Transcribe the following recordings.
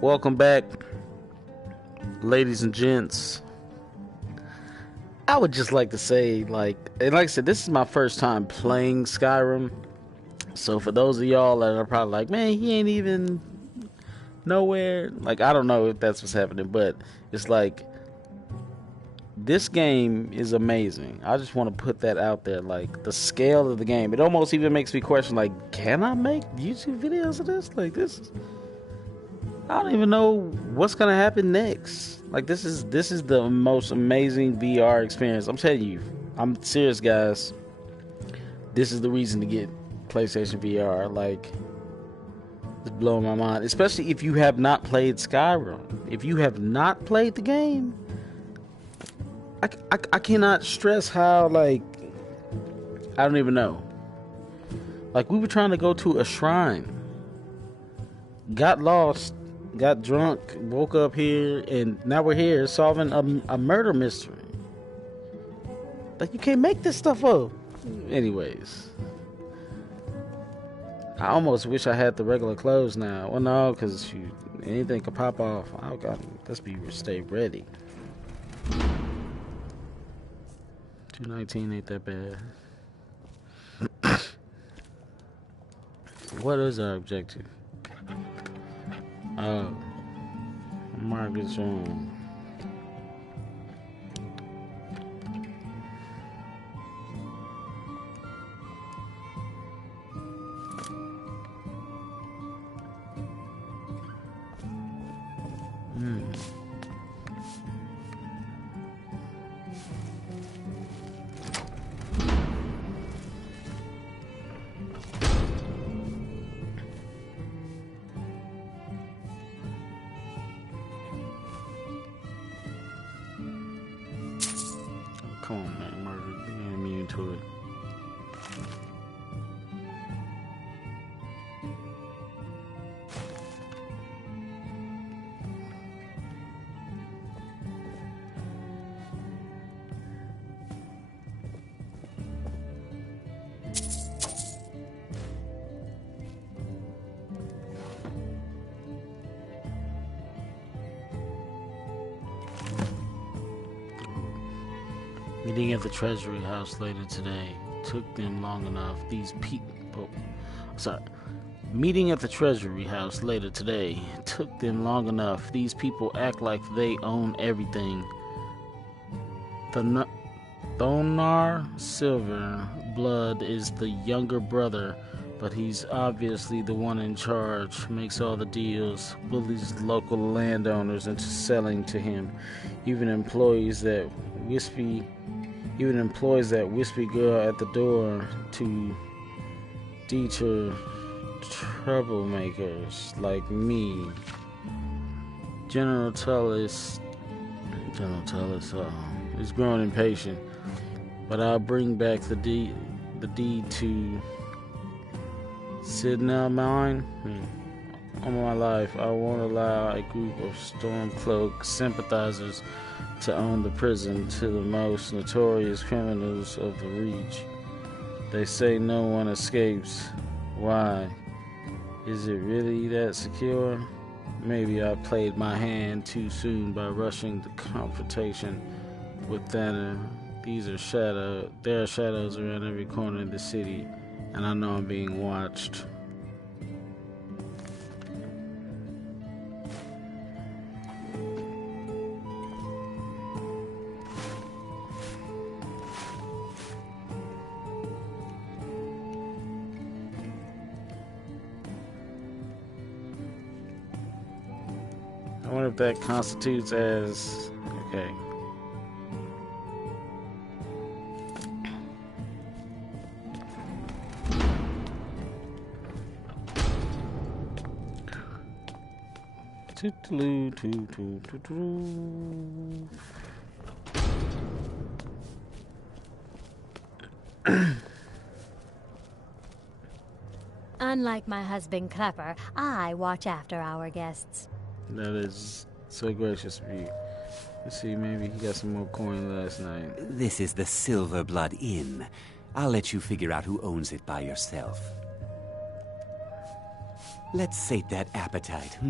Welcome back, ladies and gents. I would just like to say, and like I said, this is my first time playing Skyrim. So for those of y'all that are probably like, man, he ain't even nowhere. Like, I don't know if that's what's happening, but it's like, this game is amazing. I just want to put that out there. Like, the scale of the game, it almost even makes me question, like, can I make YouTube videos of this? Like, this, I don't even know what's gonna happen next. Like, this is the most amazing VR experience. I'm telling you, I'm serious, guys. This is the reason to get PlayStation VR. Like, it's blowing my mind. Especially if you have not played Skyrim. If you have not played the game, I cannot stress how, like, I don't even know. Like, we were trying to go to a shrine, got lost, got drunk, woke up here, and now we're here solving a murder mystery. Like, you can't make this stuff up. Anyways, I almost wish I had the regular clothes now. Well, no, because anything could pop off. Stay ready. 219 ain't that bad. What is our objective? Margaret's room. Come on, man, Margaret. You ain't immune to it. Meeting at the Treasury House later today took them long enough. Meeting at the Treasury House later today took them long enough. These people act like they own everything. Thonar Silver Blood is the younger brother, but he's obviously the one in charge. Makes all the deals, bullies local landowners into selling to him. Even employs that wispy girl at the door to deter troublemakers like me. General Tullis is growing impatient, but I'll bring back the deed to Sidnell mine. All my life, I won't allow a group of Stormcloak sympathizers to own the prison to the most notorious criminals of the Reach. They say no one escapes. Why? Is it really that secure? Maybe I played my hand too soon by rushing the confrontation with Thanos. There are shadows around every corner of the city, and I know I'm being watched. I wonder if that constitutes as... Okay. Unlike my husband Clepper, I watch after our guests. That is so gracious of you. Let's see, maybe he got some more coin last night. This is the Silver Blood Inn. I'll let you figure out who owns it by yourself. Let's sate that appetite,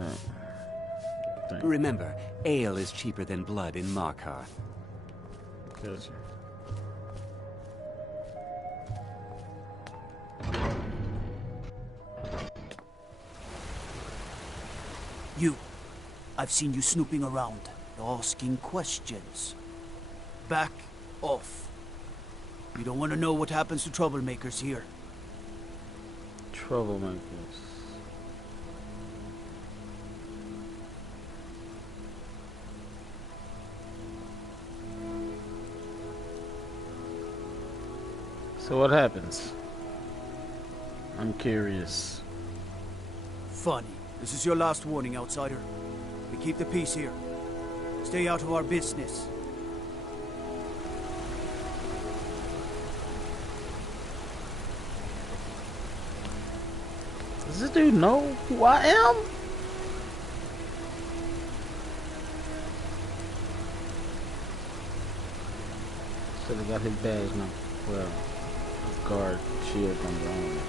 No. Thank Remember, ale is cheaper than blood in Markarth. Gotcha. You. I've seen you snooping around, asking questions. Back off. You don't want to know what happens to troublemakers here. Troublemakers. So what happens? I'm curious. Funny. This is your last warning, outsider. We keep the peace here. Stay out of our business. Does this dude know who I am? Should have got his badge now. Well, his guard shield comes on.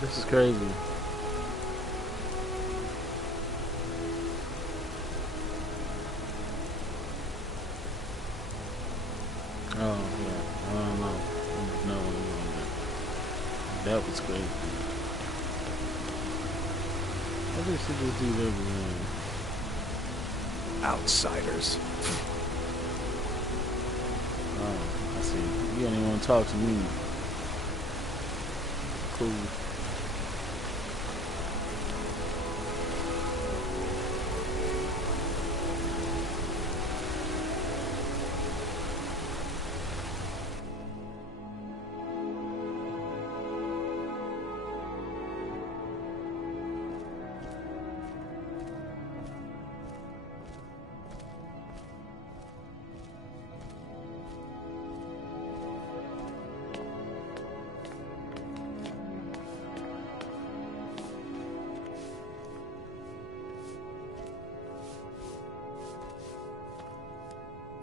This is crazy. Oh yeah, I don't know. No, that was crazy. I think she just do everything. Outsiders. Oh, I see. You don't even want to talk to me. Cool.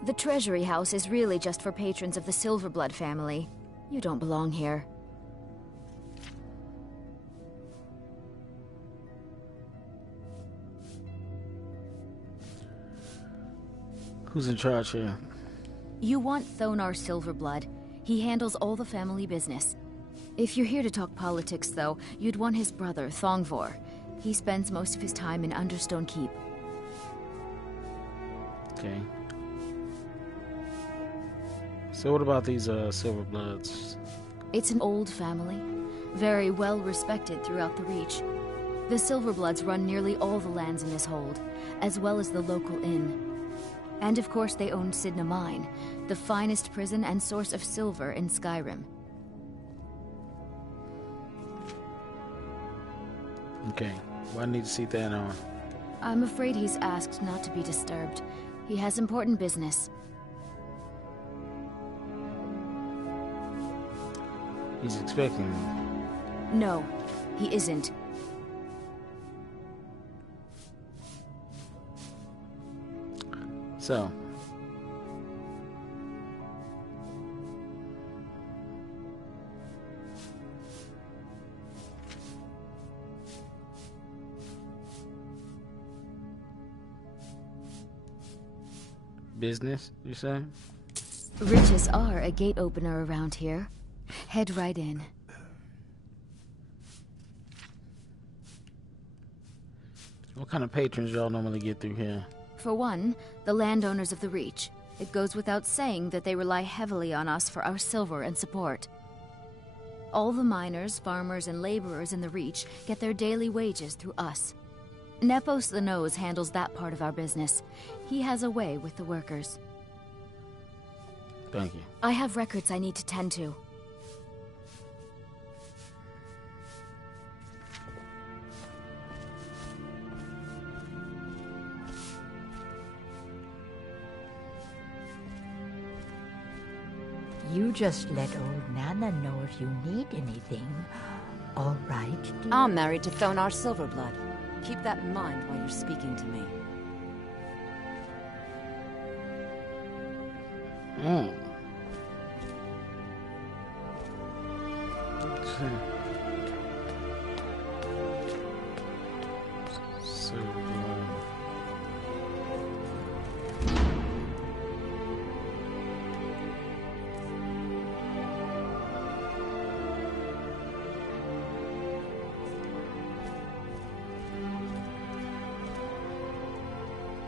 The Treasury House is really just for patrons of the Silverblood family. You don't belong here. Who's in charge here? You want Thonar Silverblood. He handles all the family business. If you're here to talk politics, though, you'd want his brother, Thongvor. He spends most of his time in Understone Keep. Okay. So what about these Silverbloods? It's an old family, very well respected throughout the Reach. The Silverbloods run nearly all the lands in this hold, as well as the local inn. And of course they own Sidna Mine, the finest prison and source of silver in Skyrim. Okay, well, I need to see Thanar. I'm afraid he's asked not to be disturbed. He has important business. He's expecting me. No, he isn't. So. Business, you say? Riches are a gate opener around here. Head right in. What kind of patrons y'all normally get through here? For one, the landowners of the Reach. It goes without saying that they rely heavily on us for our silver and support. All the miners, farmers, and laborers in the Reach get their daily wages through us. Nepos the Nose handles that part of our business. He has a way with the workers. Thank you. I have records I need to tend to. You just let old Nana know if you need anything. all right, dear? I'm married to Thonar Silverblood. Keep that in mind while you're speaking to me. Hmm. Okay. So,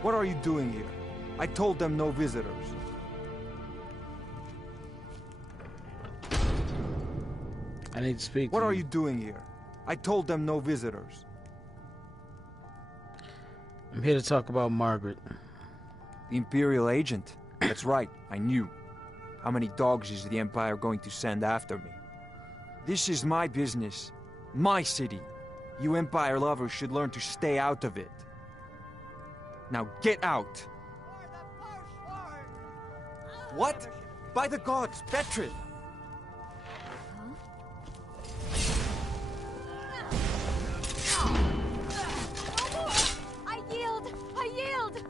What are you doing here? I told them no visitors. I need to speak. What to are you doing here? I told them no visitors. I'm here to talk about Margaret. The Imperial agent? That's right, I knew. How many dogs is the Empire going to send after me? This is my business. My city. You Empire lovers should learn to stay out of it. Now get out! What? By the gods, Betrid! I yield! I yield!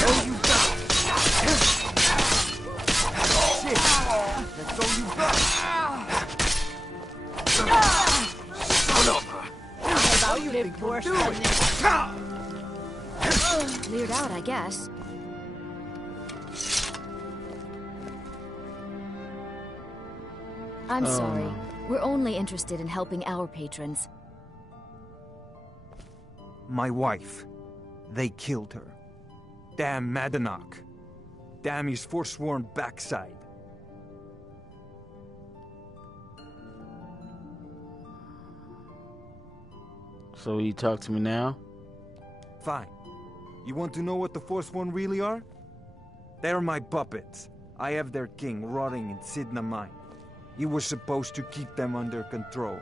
Oh, you got! Shit! That's all you got! Son of a... What do you think you're doing? Cleared out, I guess. I'm sorry. We're only interested in helping our patrons. My wife. They killed her. Damn Madanach. Damn his forsworn backside. So will you talk to me now? Fine. You want to know what the Forsworn really are? They're my puppets. I have their king rotting in Sidna Mine. He was supposed to keep them under control.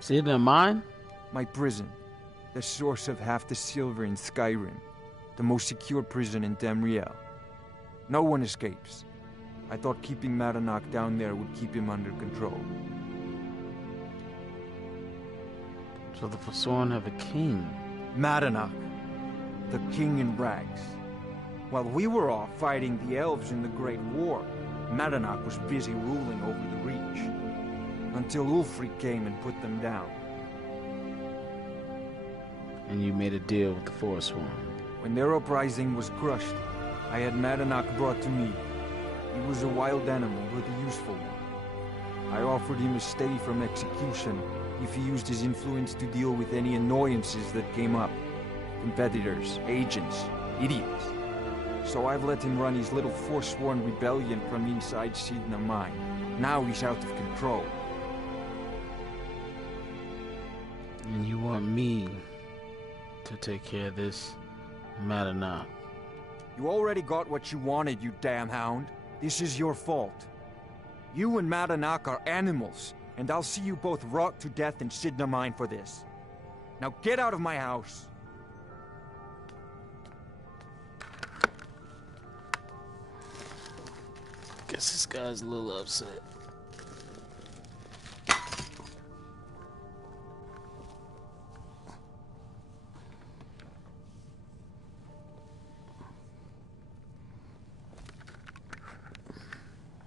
See it in mine? My prison. The source of half the silver in Skyrim. The most secure prison in Tamriel. No one escapes. I thought keeping Madanach down there would keep him under control. So the Forsworn have a king. Madanach. The king in rags. While we were off fighting the elves in the Great War, Madanach was busy ruling over the Reach. Until Ulfric came and put them down. And you made a deal with the Forsworn. When their uprising was crushed, I had Madanach brought to me. He was a wild animal, but a useful one. I offered him a stay from execution if he used his influence to deal with any annoyances that came up. Competitors, agents, idiots. So I've let him run his little Forsworn rebellion from inside Sidna Mine. Now he's out of control. And you want me to take care of this Madanach? You already got what you wanted, you damn hound. This is your fault. You and Madanach are animals, and I'll see you both rot to death in Sidna Mine for this. Now get out of my house! Guess this guy's a little upset.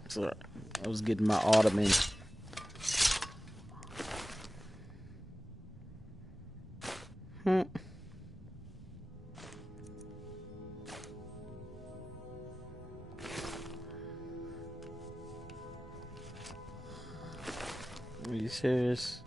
So I was getting my ottoman. Are you serious?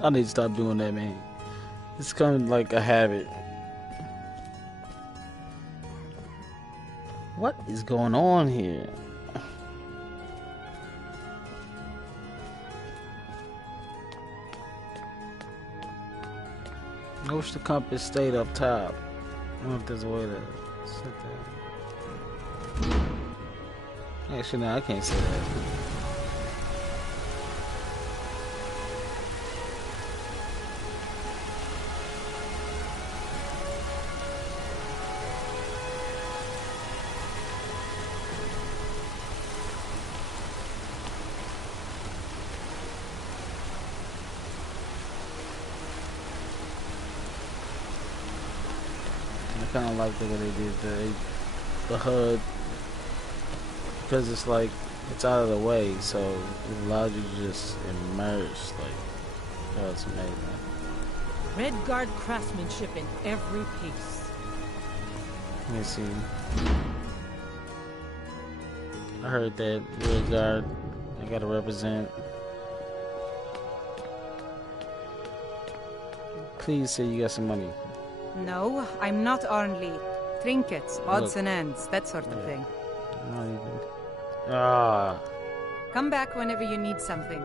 I need to stop doing that, man. It's kind of like a habit. What is going on here? I wish the compass stayed up top. I wonder if there's a way to set that. Actually, no, I can't say that. I kind of like the way they did the HUD, because it's like it's out of the way, so it allows you to just immerse. Like, that's amazing. Red Guard craftsmanship in every piece. Let me see. I heard that Red Guard. I gotta represent. Please say you got some money. No, I'm not Arnley. Trinkets, odds Look. and ends, that sort of Yeah. thing. Not even. Ah. Come back whenever you need something.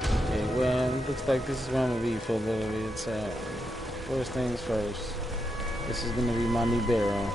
Okay, well, looks like this is where I'm gonna be for a little bit. So, first things first. This is gonna be my new barrel.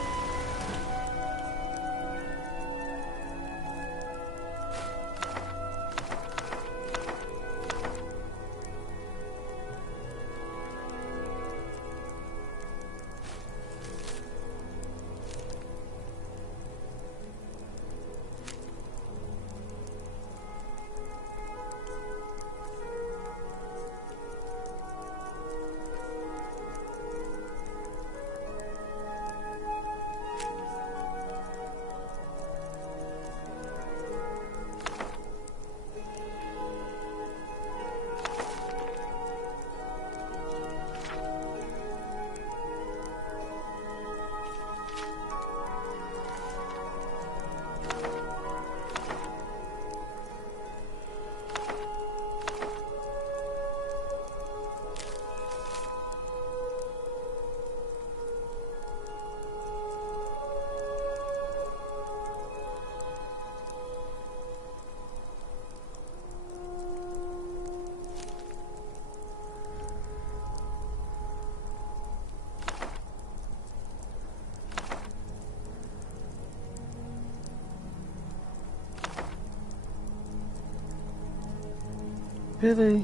Billy.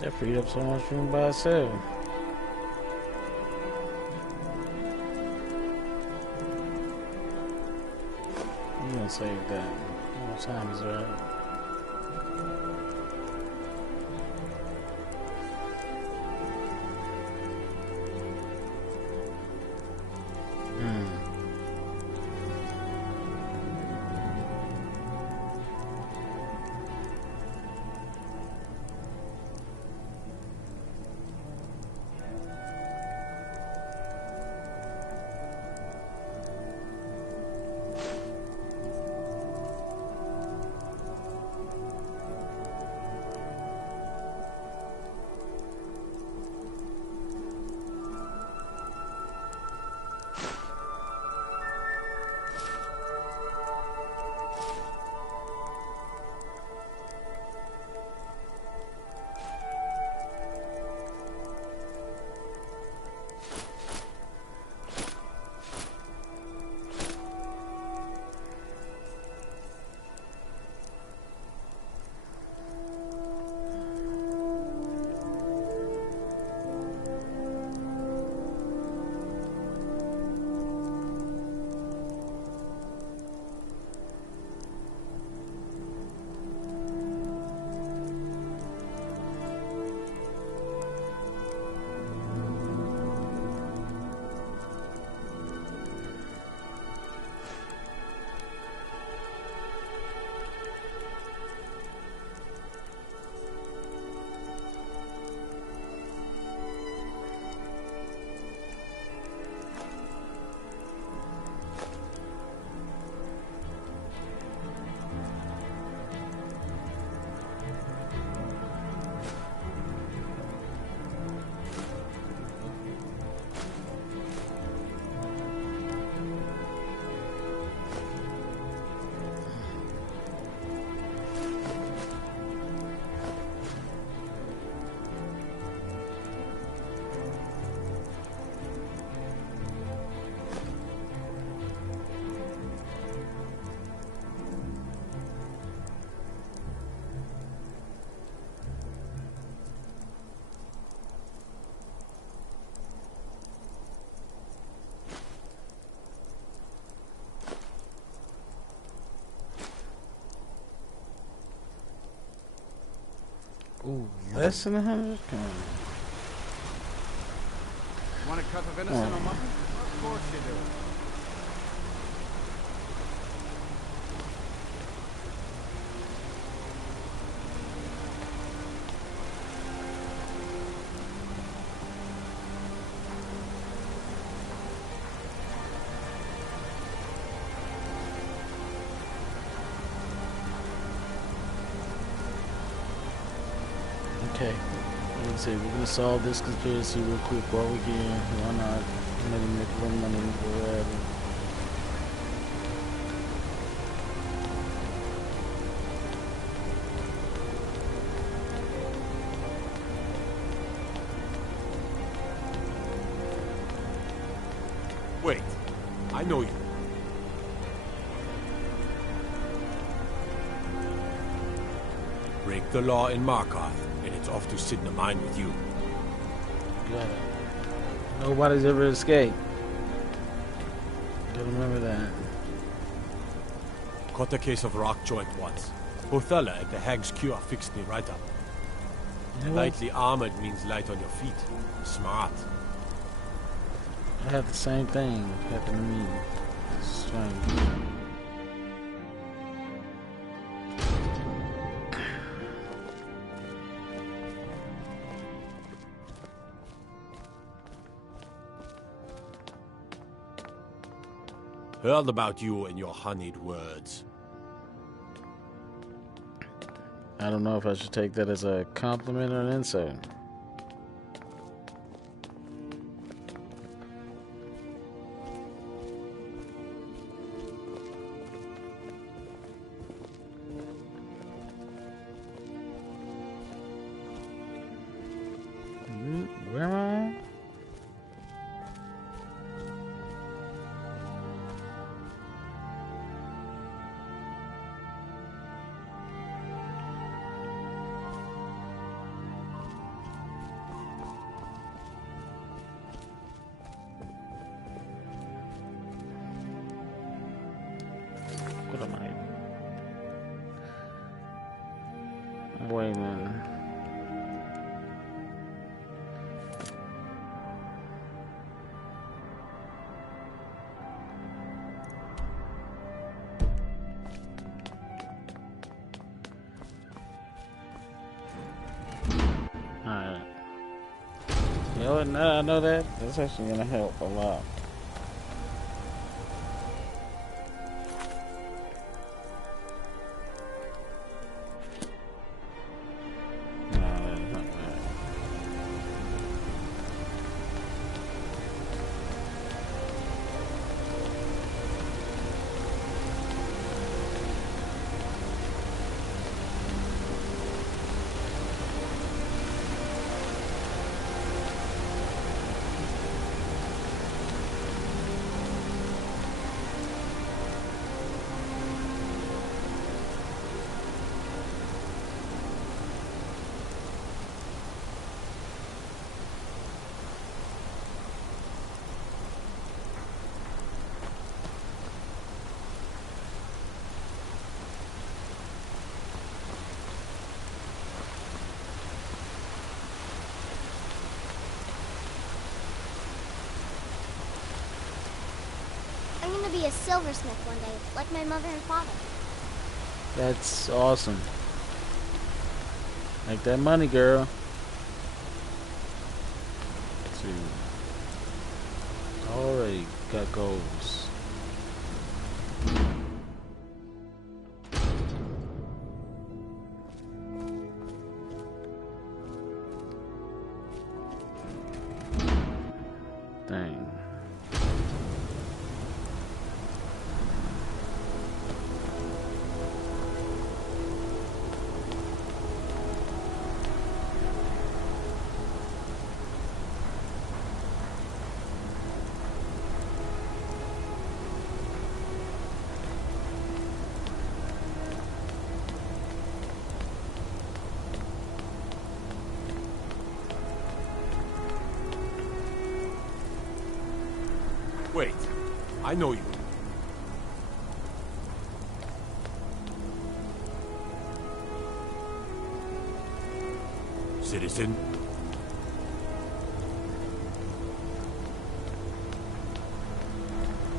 That freed up so much room by itself. I'm gonna save that. What time is it? Ooh, less than 100? Come on. Want a cup of venison or mutton? Of course you do. Okay, let's see. We're gonna solve this conspiracy real quick while we can. Why not? Maybe make a little money or whatever. Wait, I know you. Break the law in Markarth, and it's off to sit in a mine with you. Got it. Nobody's ever escaped. Gotta remember that. Caught a case of rock joint once. Bothella at the Hag's Cure fixed me right up. You know what? Lightly armored means light on your feet. Smart. I have the same thing happen to me. It's strange. Heard about you and your honeyed words. I don't know if I should take that as a compliment or an insult. Where am I? What am I? Wait a minute. Alright. You know what? Now I know that, that's actually gonna help a lot. No, that's not bad. I'm gonna be a silversmith one day, like my mother and father. That's awesome. Make that money, girl. Let's see. Already got goals. Dang. Wait, I know you. citizen.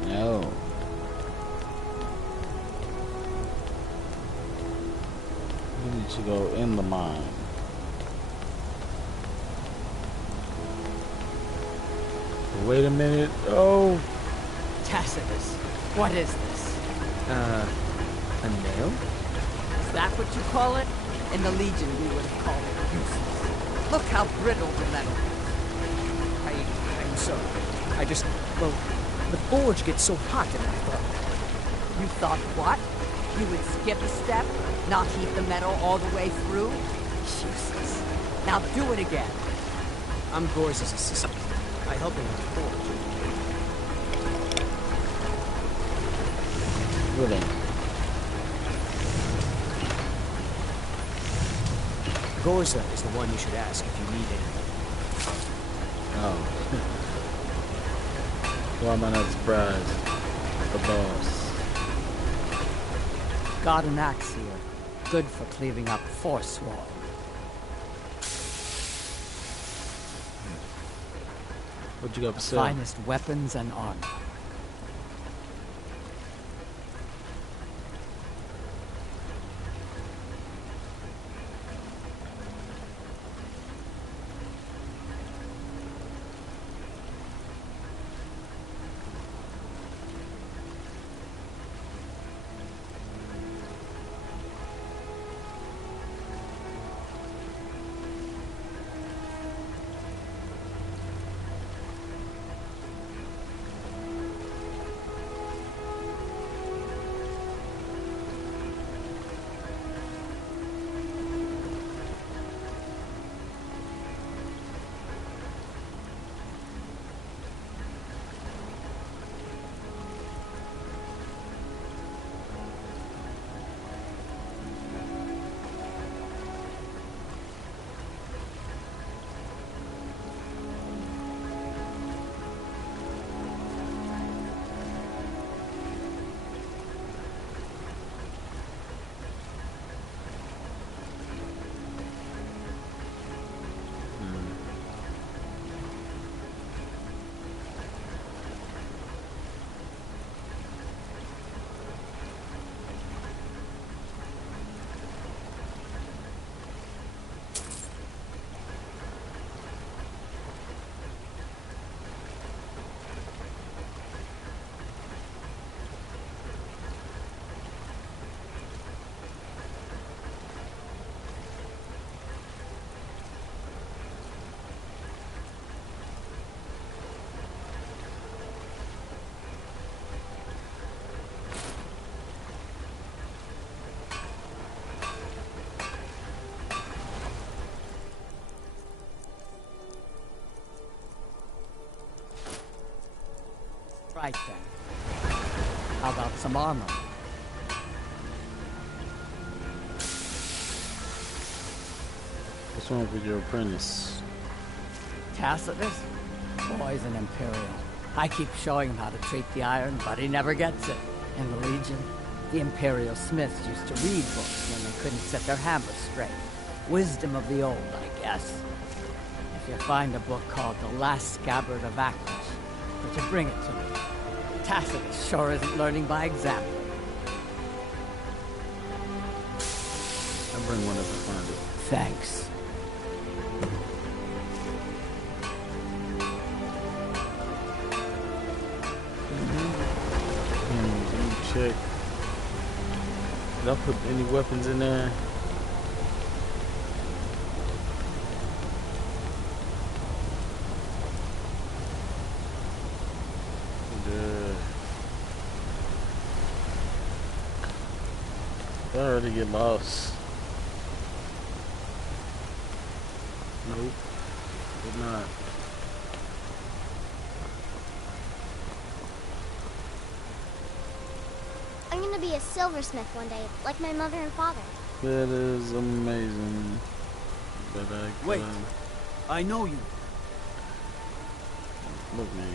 No. We need to go in the mine. Wait a minute. Oh. Tacitus, what is this? A nail? Is that what you call it? In the Legion, we would have called it useless. Look how brittle the metal is. I'm sorry. I just, well, the forge gets so hot and I thought... You thought what? You would skip a step? Not heat the metal all the way through? Useless. Now do it again. I'm Gore's assistant. I help him with the forge. Really? Gorza is the one you should ask if you need anything. Oh. Why am I not surprised? The boss. Got an axe here. Good for cleaving up Forsworn. What you got for sale? Finest weapons and armor. Right then. How about some armor? What's wrong with your apprentice? Tacitus? Boy's an Imperial. I keep showing him how to treat the iron, but he never gets it. In the Legion, the Imperial smiths used to read books when they couldn't set their hammers straight. Wisdom of the old, I guess. If you find a book called The Last Scabbard of Aklish, would you bring it to me? Tacitus sure isn't learning by example. I'll bring one if I find it. Thanks. Let me check. Did I put any weapons in there? I already get lost. Nope, did not. I'm gonna be a silversmith one day, like my mother and father. That is amazing. But Wait, I know you. Look, man.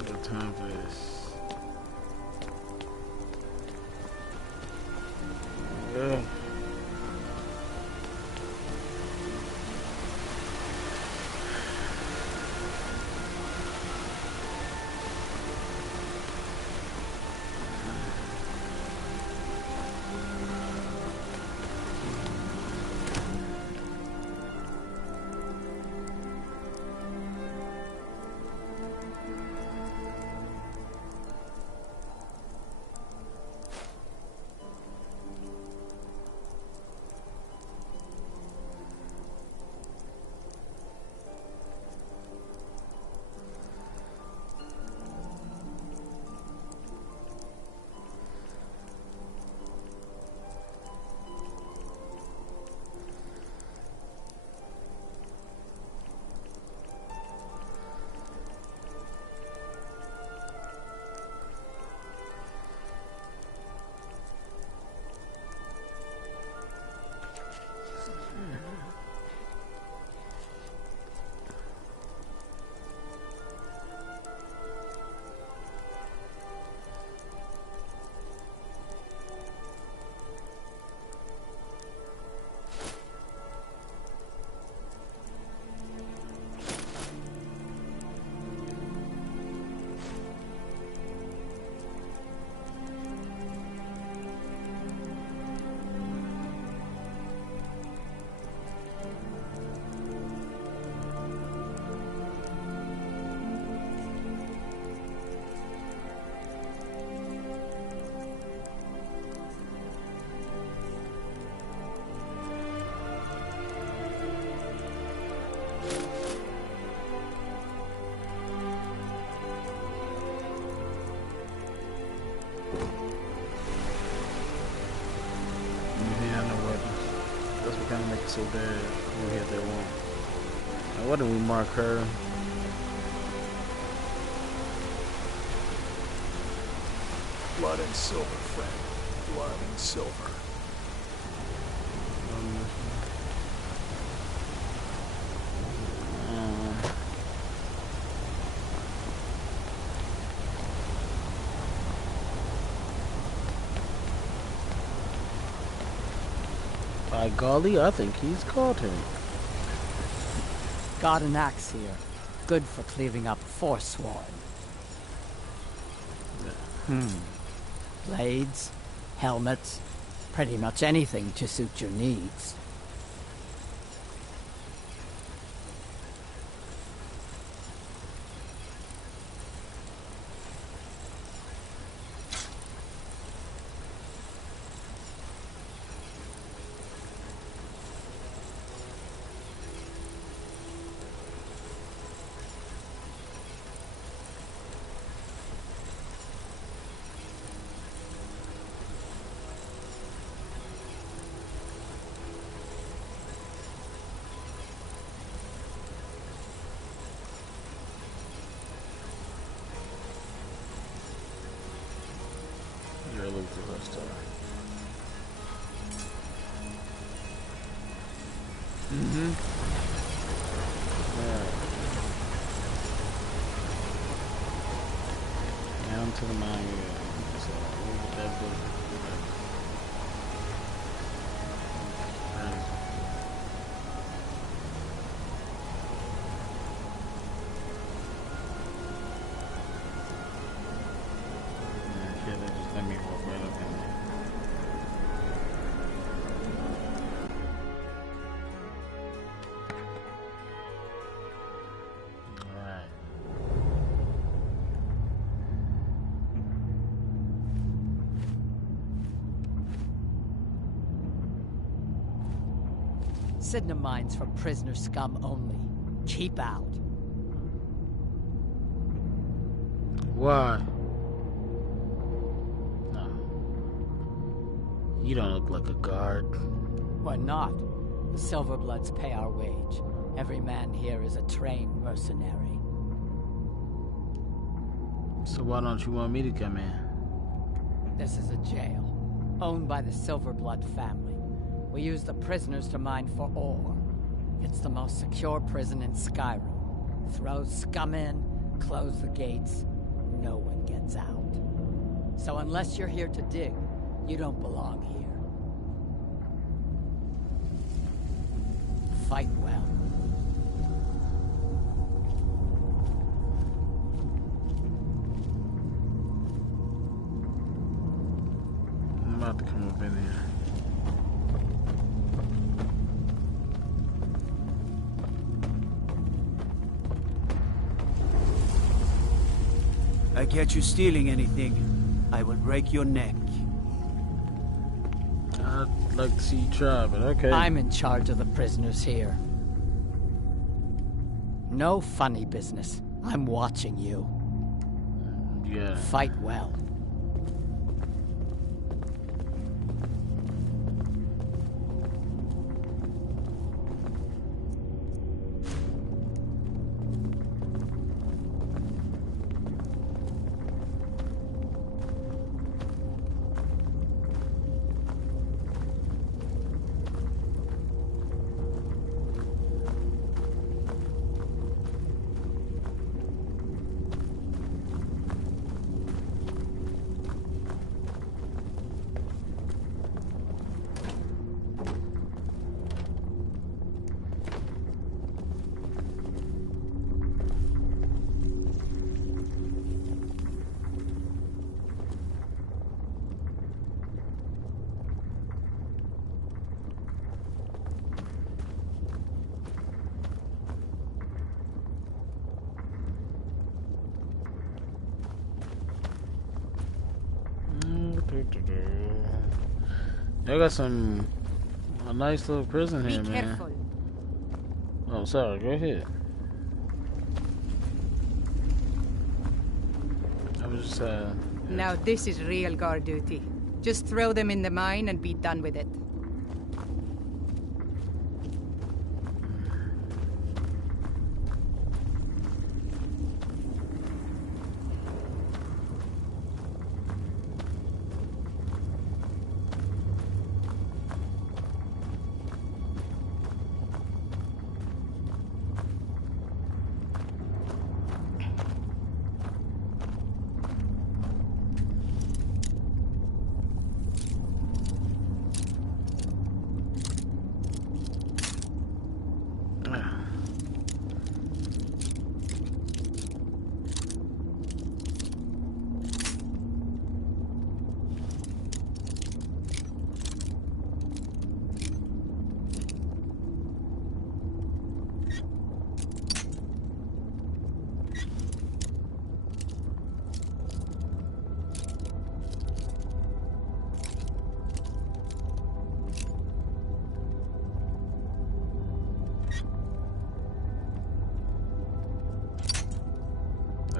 I got time for this. Yeah. so bad when we hit that one. Now, why did we mark her? Blood and silver, friend. Blood and silver. By golly, I think he's caught him. Got an axe here. Good for cleaving up Forsworn. Blades, helmets, pretty much anything to suit your needs. Down to the mine. So we'll get that book. Okay, they just let me walk right up in there. Sidna mines for prisoner scum only. Keep out. Why? No. You don't look like a guard. We're not. The Silverbloods pay our wage. Every man here is a trained mercenary. So why don't you want me to come in? This is a jail, owned by the Silverblood family. We use the prisoners to mine for ore. It's the most secure prison in Skyrim. Throw scum in, close the gates, no one gets out. So unless you're here to dig, you don't belong here. Fight well. I'm about to come up in here. I catch you stealing anything, I will break your neck. I'd like to see you try, but okay. I'm in charge of the prisoners here. No funny business. I'm watching you. Yeah. Fight well. Y'all got a nice little prison here, Be man. careful. Oh, sorry. Go ahead. I was just Now this is real guard duty. Just throw them in the mine and be done with it.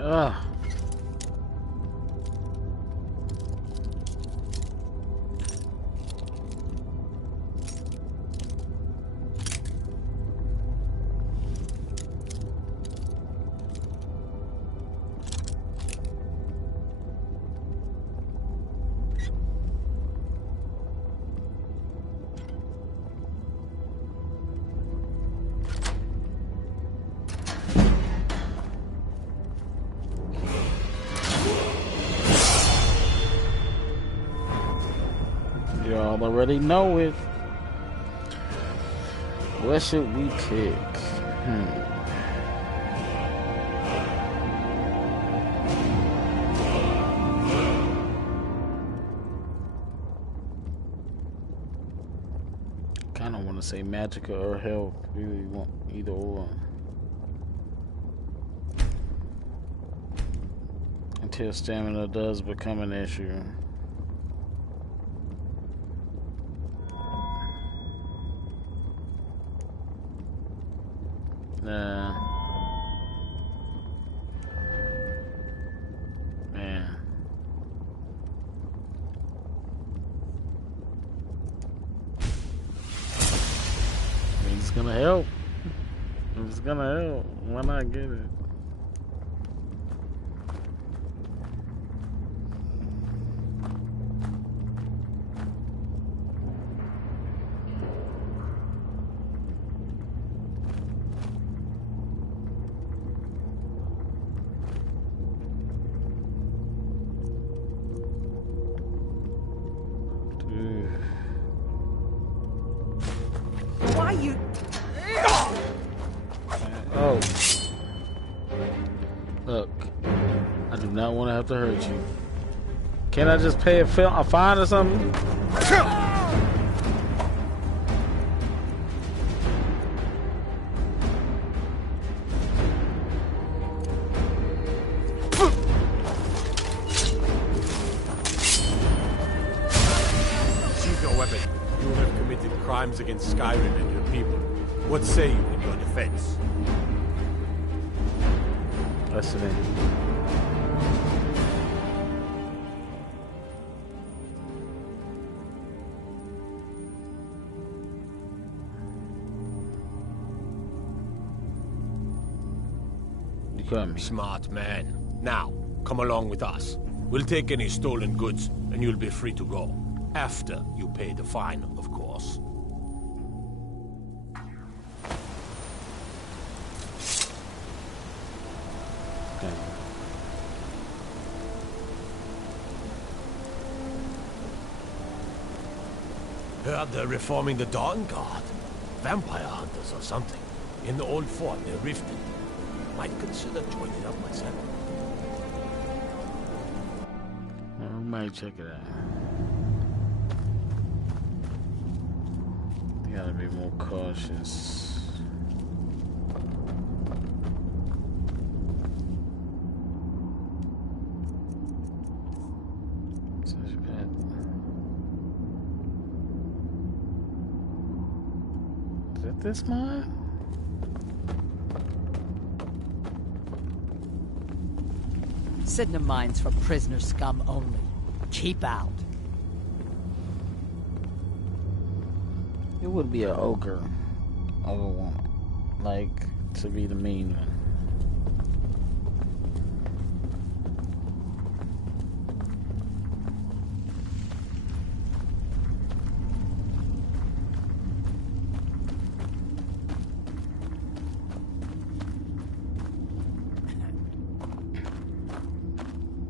Ugh. Y'all already know it. What should we pick? Kinda wanna say magica or health. Really want either or. Until stamina does become an issue. Man. I mean, it's gonna help. If it's gonna help, why not get it? Why you? Oh. Look, I do not want to have to hurt you. Can I just pay a fine or something? She's your weapon. You have committed crimes against Skyrim and your people. What say you in your defense? Listen in. You got me. Smart man. Now, come along with us. We'll take any stolen goods, and you'll be free to go. After you pay the fine, of course. Heard they're reforming the Dawn Guard. Vampire hunters or something. In the old fort near Riften. Might consider joining up myself. I might check it out. You gotta be more cautious. Is that this mine? Sidna mines for prisoner scum only. Keep out. It would be an ogre. Ogre woman. Like, to be the mean one.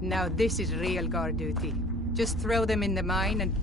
Now this is real guard duty. Just throw them in the mine and...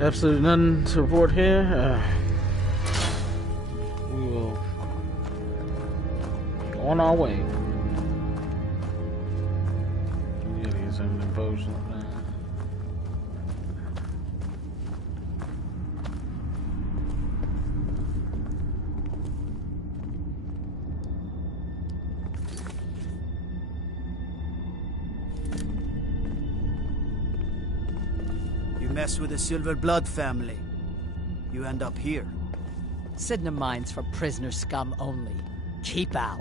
Absolutely nothing to report here. We will go on our way. We gotta get some of them potions. Mess with the Silver Blood family, you end up here. Sidna mine's for prisoner scum only. Keep out.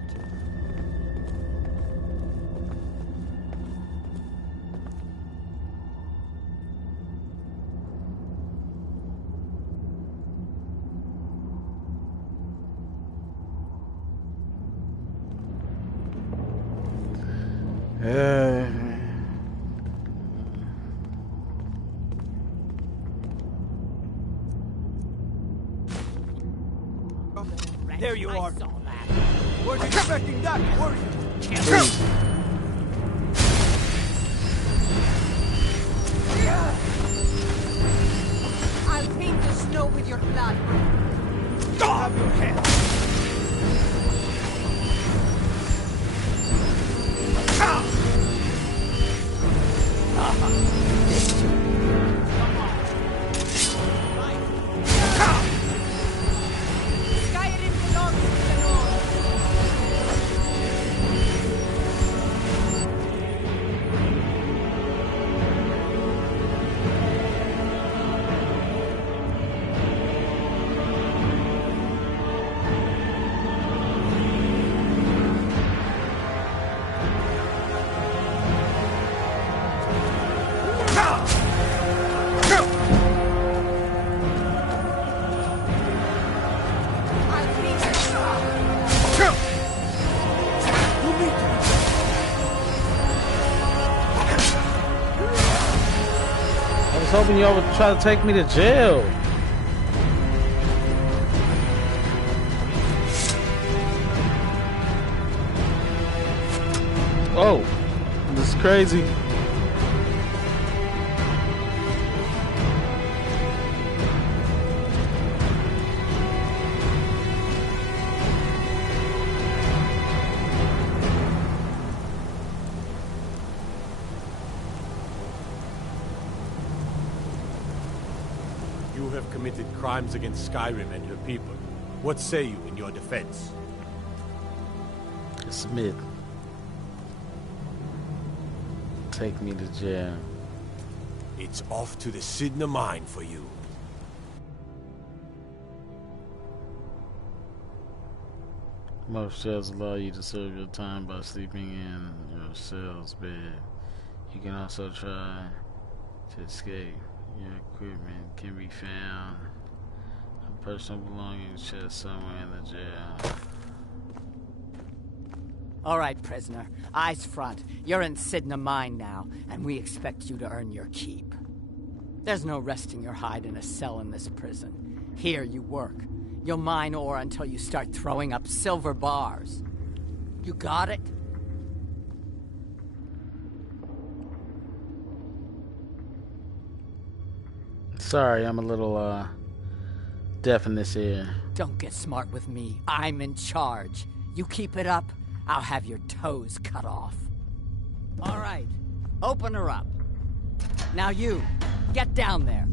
There you are. Weren't expecting that, were you? I'll paint the snow with your blood. Have your hand. Skyrim belongs to the North. I was hoping y'all would try to take me to jail. Oh, this is crazy. You have committed crimes against Skyrim and your people. What say you in your defense? Submit. Take me to jail. It's off to the Sidna mine for you. Most shells allow you to serve your time by sleeping in your cell's bed. You can also try to escape. Your equipment can be found. A personal belongings chest somewhere in the jail. All right, prisoner. Eyes front. You're in Sidna Mine now, and we expect you to earn your keep. There's no resting your hide in a cell in this prison. Here you work. You'll mine ore until you start throwing up silver bars. You got it? Sorry, I'm a little deaf in this ear. Don't get smart with me. I'm in charge. You keep it up, I'll have your toes cut off. All right, open her up. Now you, get down there.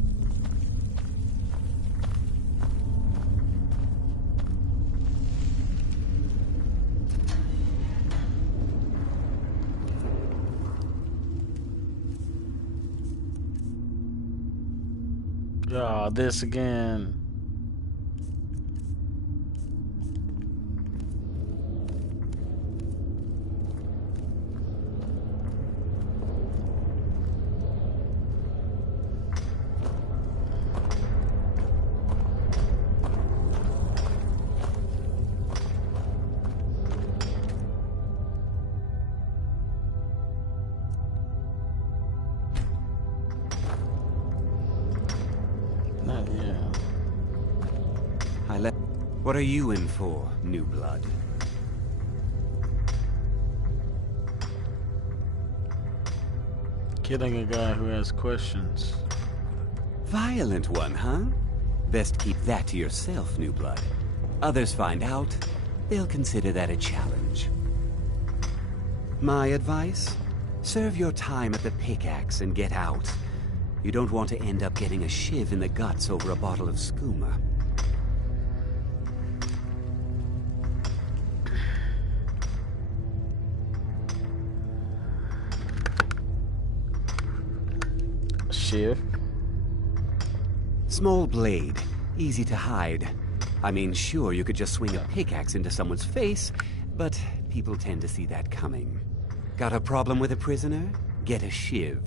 Oh, this again. What are you in for, new blood? Killing a guy who has questions. violent one, huh? Best keep that to yourself, new blood. Others find out, they'll consider that a challenge. My advice? Serve your time at the pickaxe and get out. You don't want to end up getting a shiv in the guts over a bottle of skooma. Shiv? Small blade, easy to hide. I mean, sure, you could just swing a pickaxe into someone's face, but people tend to see that coming. Got a problem with a prisoner? Get a shiv.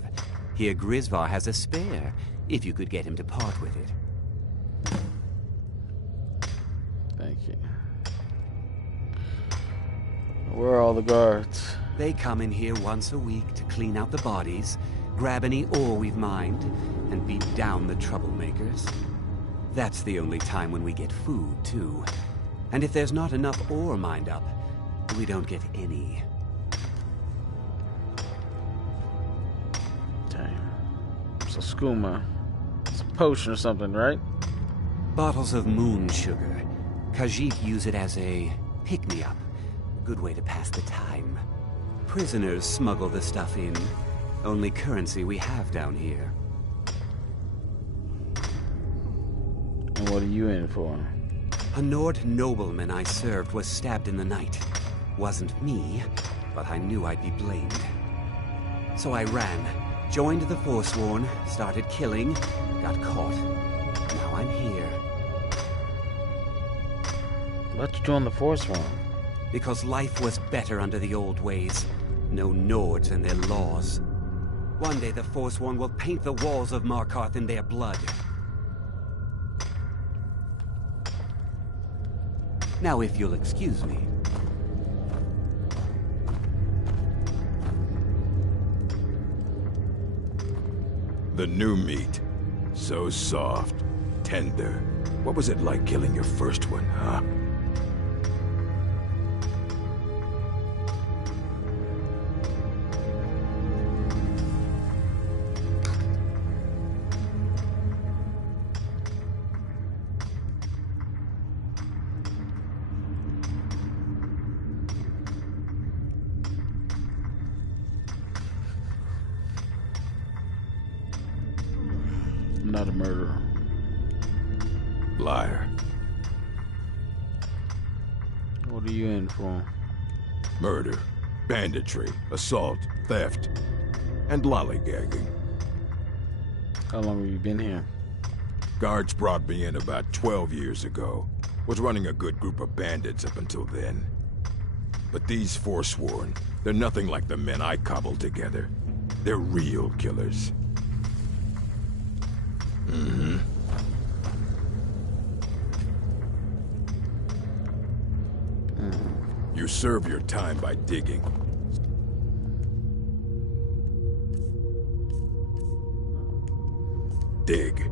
Here Grisvar has a spare, if you could get him to part with it. Thank you. Where are all the guards? They come in here once a week to clean out the bodies, grab any ore we've mined, and beat down the troublemakers. That's the only time when we get food, too. And if there's not enough ore mined up, we don't get any. So skooma. It's a potion or something, right? Bottles of moon sugar. Khajiit use it as a pick-me-up. Good way to pass the time. Prisoners smuggle the stuff in. Only currency we have down here. And what are you in for? A Nord nobleman I served was stabbed in the night. Wasn't me, but I knew I'd be blamed. So I ran. Joined the Forsworn, started killing, got caught. Now I'm here. Why'd you join the Forsworn? Because life was better under the old ways. No Nords and their laws. One day the Forsworn will paint the walls of Markarth in their blood. Now if you'll excuse me. The new meat. So soft, tender. What was it like killing your first one, huh? I'm not a murderer. Liar. What are you in for? Murder, banditry, assault, theft, and lollygagging. How long have you been here? Guards brought me in about 12 years ago. Was running a good group of bandits up until then. But these Forsworn, they're nothing like the men I cobbled together. They're real killers. Mm-hmm. You serve your time by digging. Dig.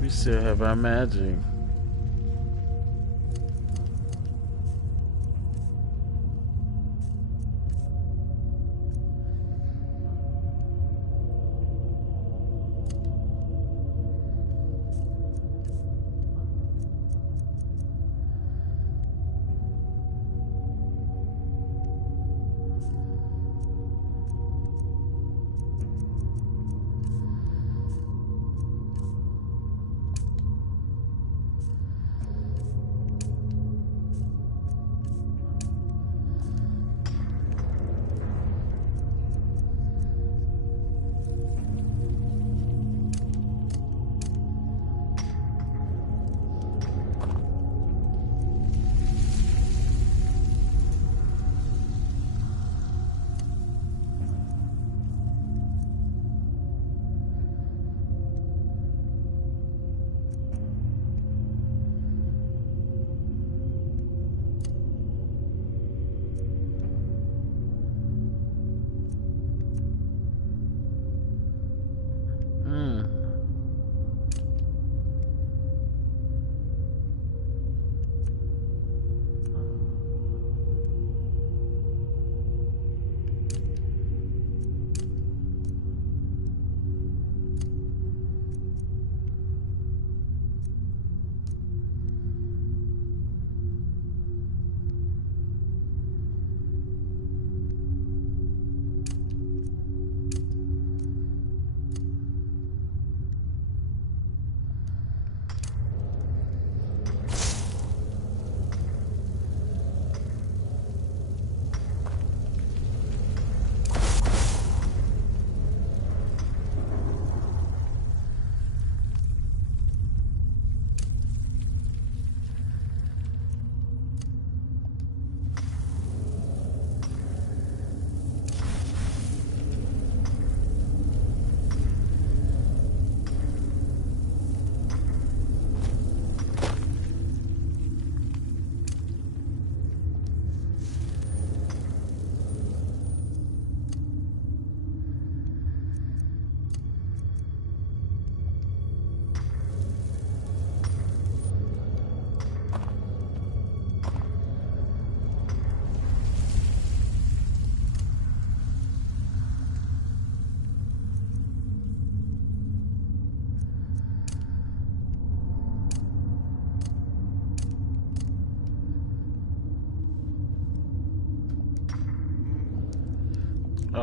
We still have our magic.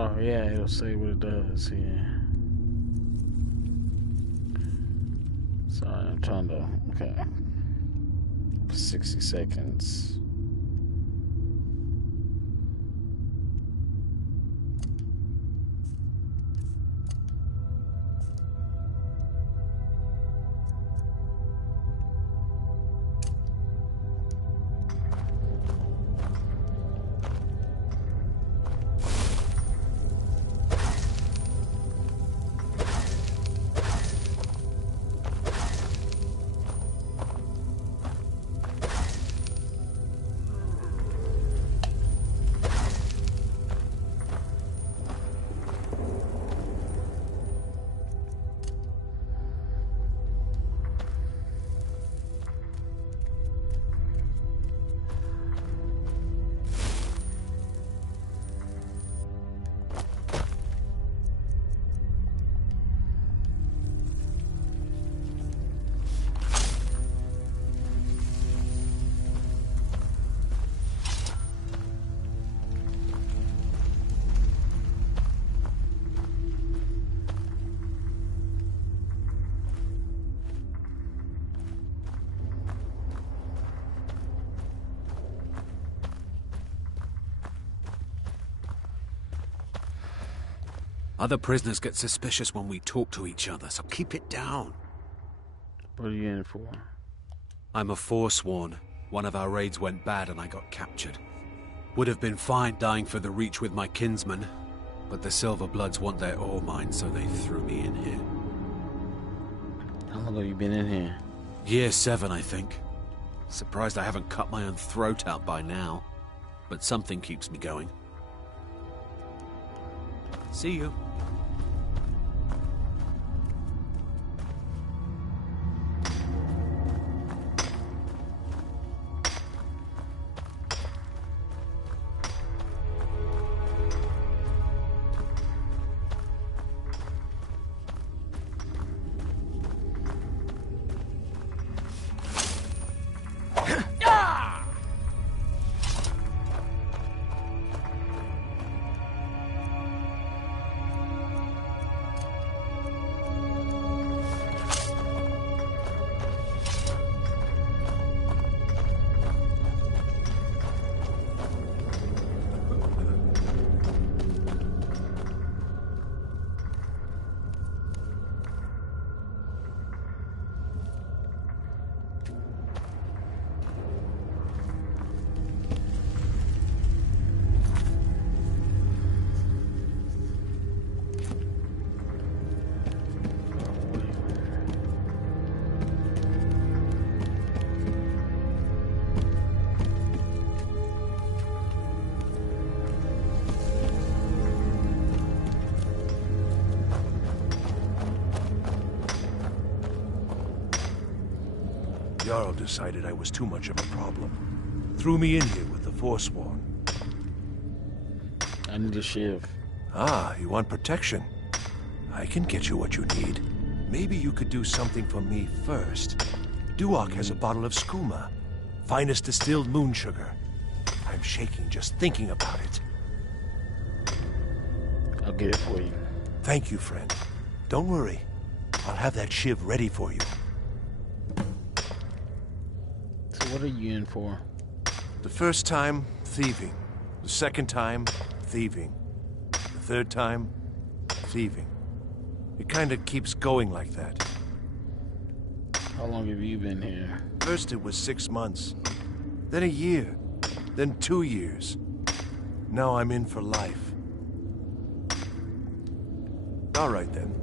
Oh, yeah, it'll say what it does, yeah. Sorry, I'm trying to... Okay. 60 seconds. Other prisoners get suspicious when we talk to each other, so keep it down. What are you in for? I'm a Forsworn. One of our raids went bad and I got captured. Would have been fine dying for the Reach with my kinsmen, but the Silver Bloods want their ore mine, so they threw me in here. How long have you been in here? Year 7, I think. Surprised I haven't cut my own throat out by now. But something keeps me going. See you. Jarl decided I was too much of a problem. Threw me in here with the Forsworn. I need a shiv. Ah, you want protection? I can get you what you need. Maybe you could do something for me first. Duak has a bottle of skooma. Finest distilled moon sugar. I'm shaking just thinking about it. I'll get it for you. Thank you, friend. Don't worry. I'll have that shiv ready for you. So what are you in for? The first time, thieving. The second time, thieving. The third time, thieving. It kind of keeps going like that. How long have you been here? First it was 6 months. Then a year. Then 2 years. Now I'm in for life. All right then.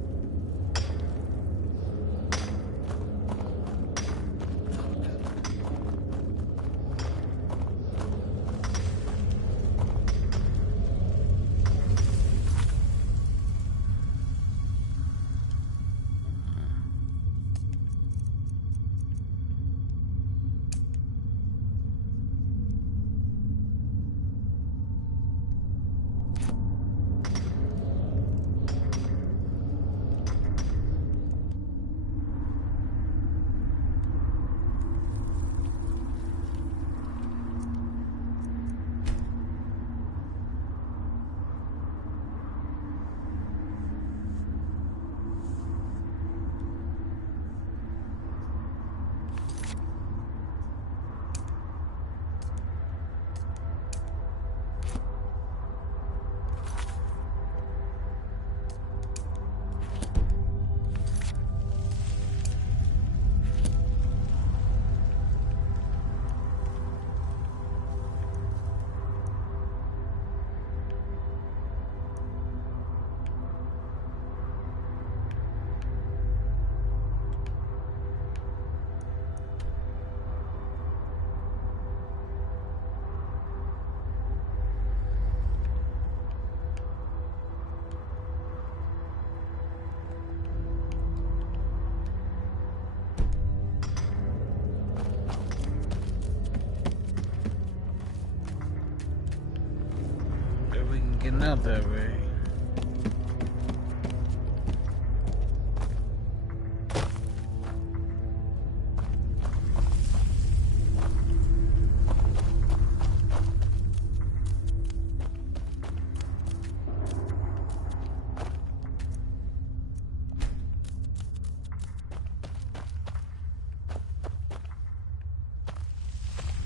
Not that way.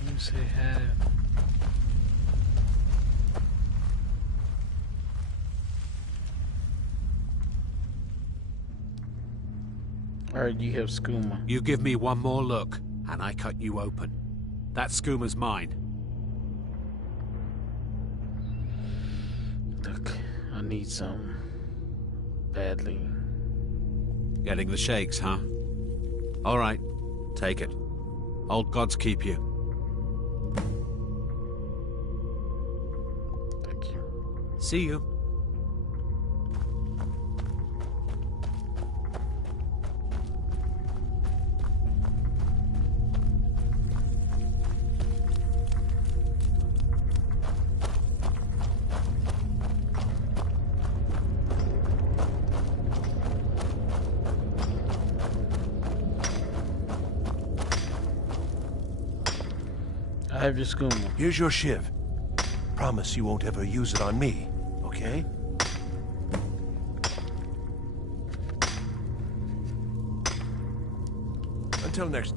Let me say have. Alright, you have skooma. You give me one more look, and I cut you open. That skooma's mine. Look, I need some. Badly. Getting the shakes, huh? Alright, take it. Old gods keep you. Thank you. See you. I have your skooma. Here's your shiv. Promise you won't ever use it on me, okay? Until next...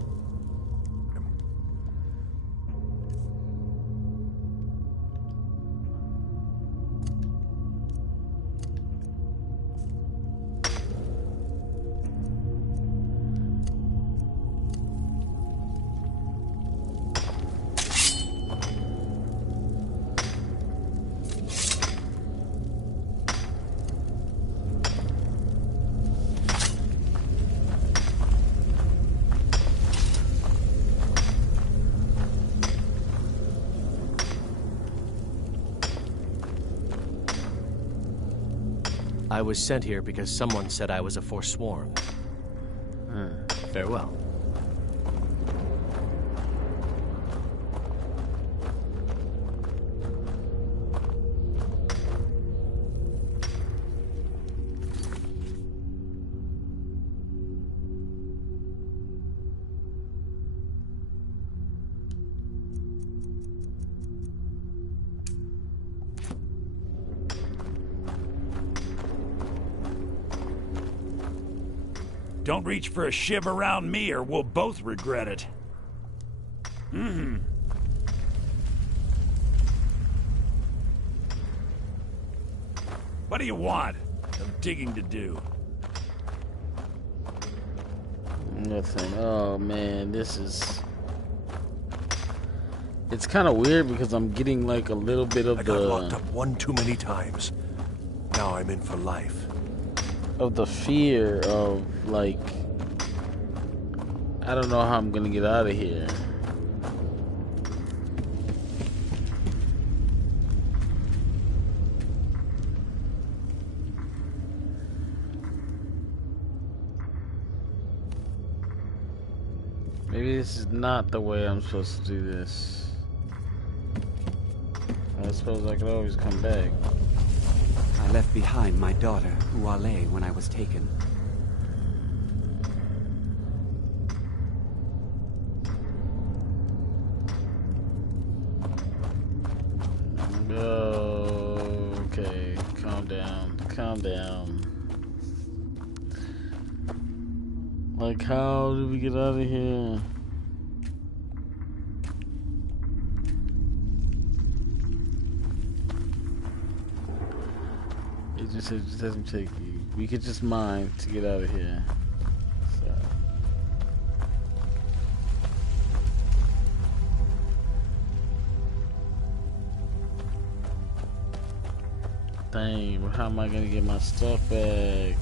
I was sent here because someone said I was a Forsworn. Farewell. Don't reach for a shiv around me or we'll both regret it. What do you want? I'm digging to do. Nothing. Oh man, this is... It's kind of weird because I'm getting like a little bit of I got locked up one too many times. Now I'm in for life. Of the fear of like, I don't know how I'm gonna get out of here. Maybe this is not the way I'm supposed to do this. I suppose I could always come back. I left behind my daughter, Uale, when I was taken. Okay, calm down, calm down. Like, how do we get out of here? It just doesn't take you. We could just mine to get out of here. So. Dang, how am I gonna get my stuff back?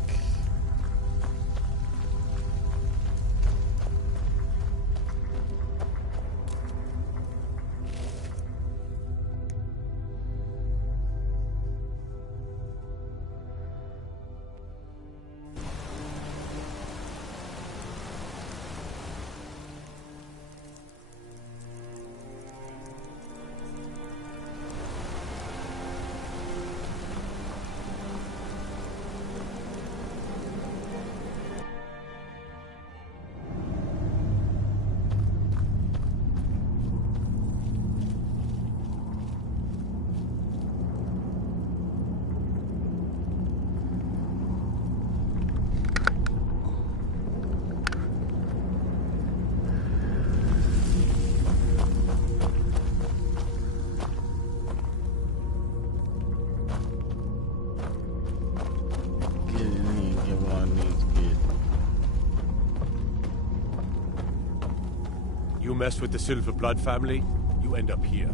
You mess with the Silver Blood family, you end up here.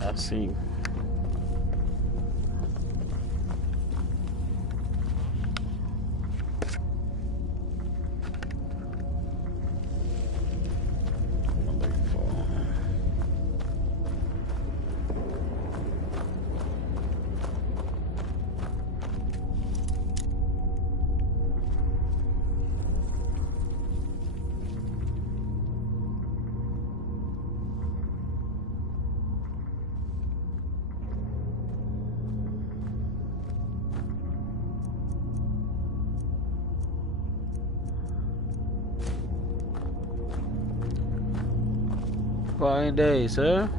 I see. Fine day, sir.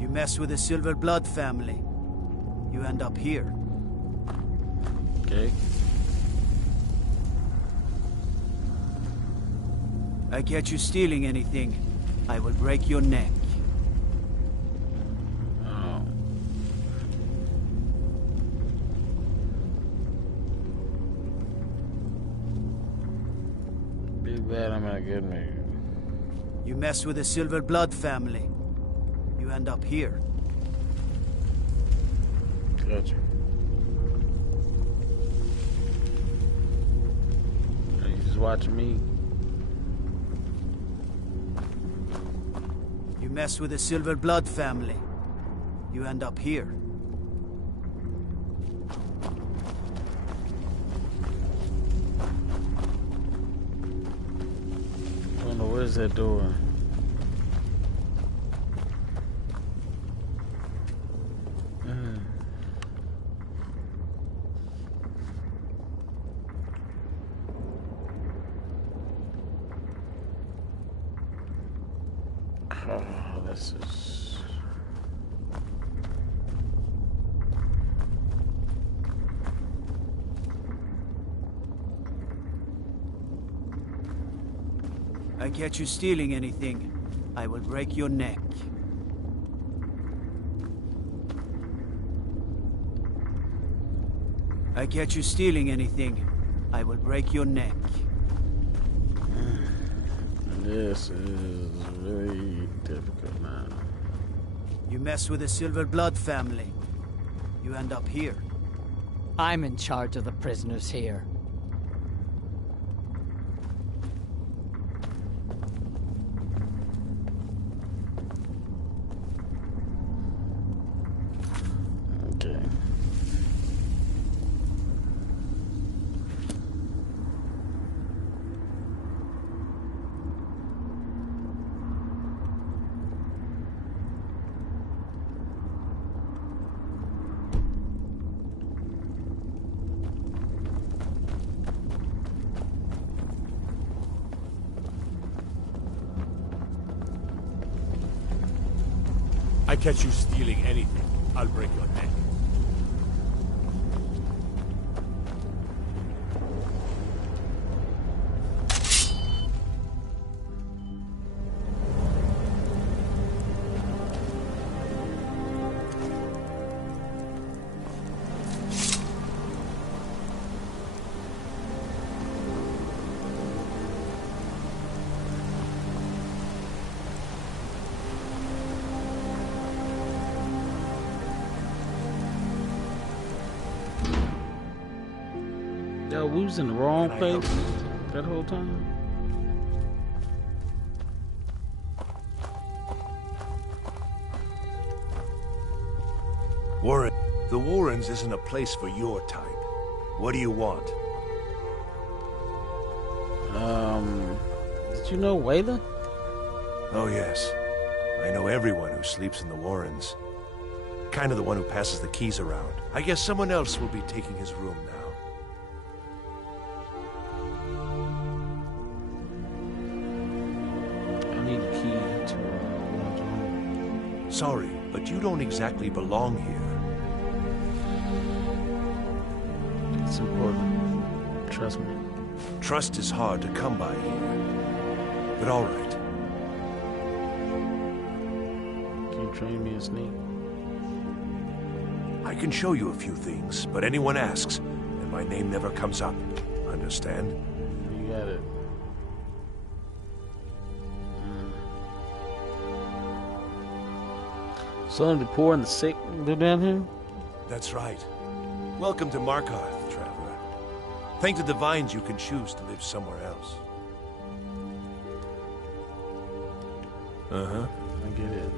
You mess with the Silver Blood family, you end up here. Okay. I catch you stealing anything, I will break your neck. Oh. Be bad, I'm in a good mood. You mess with the Silver Blood family, you end up here. Gotcha. Are you just watching me? You mess with the Silver Blood family, you end up here. I don't know, where's that door? Oh, this is... I catch you stealing anything, I will break your neck. I catch you stealing anything, I will break your neck. This is really difficult now. You mess with the Silver Blood family, you end up here. I'm in charge of the prisoners here. Okay. I catch you stealing anything, I'll break your neck. Yo, we was in the wrong place that whole time. Warren, the Warrens isn't a place for your type. What do you want? Did you know Wayla? Oh, yes. I know everyone who sleeps in the Warrens. Kind of the one who passes the keys around. I guess someone else will be taking his room now. I need a key to Warren's room. Sorry, but you don't exactly belong here. It's important. Trust me. Trust is hard to come by here. But all right. Can you train me to sneak? I can show you a few things, but anyone asks, and my name never comes up. Understand? You got it. So only the poor and the sick live down here? That's right. Welcome to Markarth, traveler. Thank the divines you can choose to live somewhere else. Uh-huh. I get it.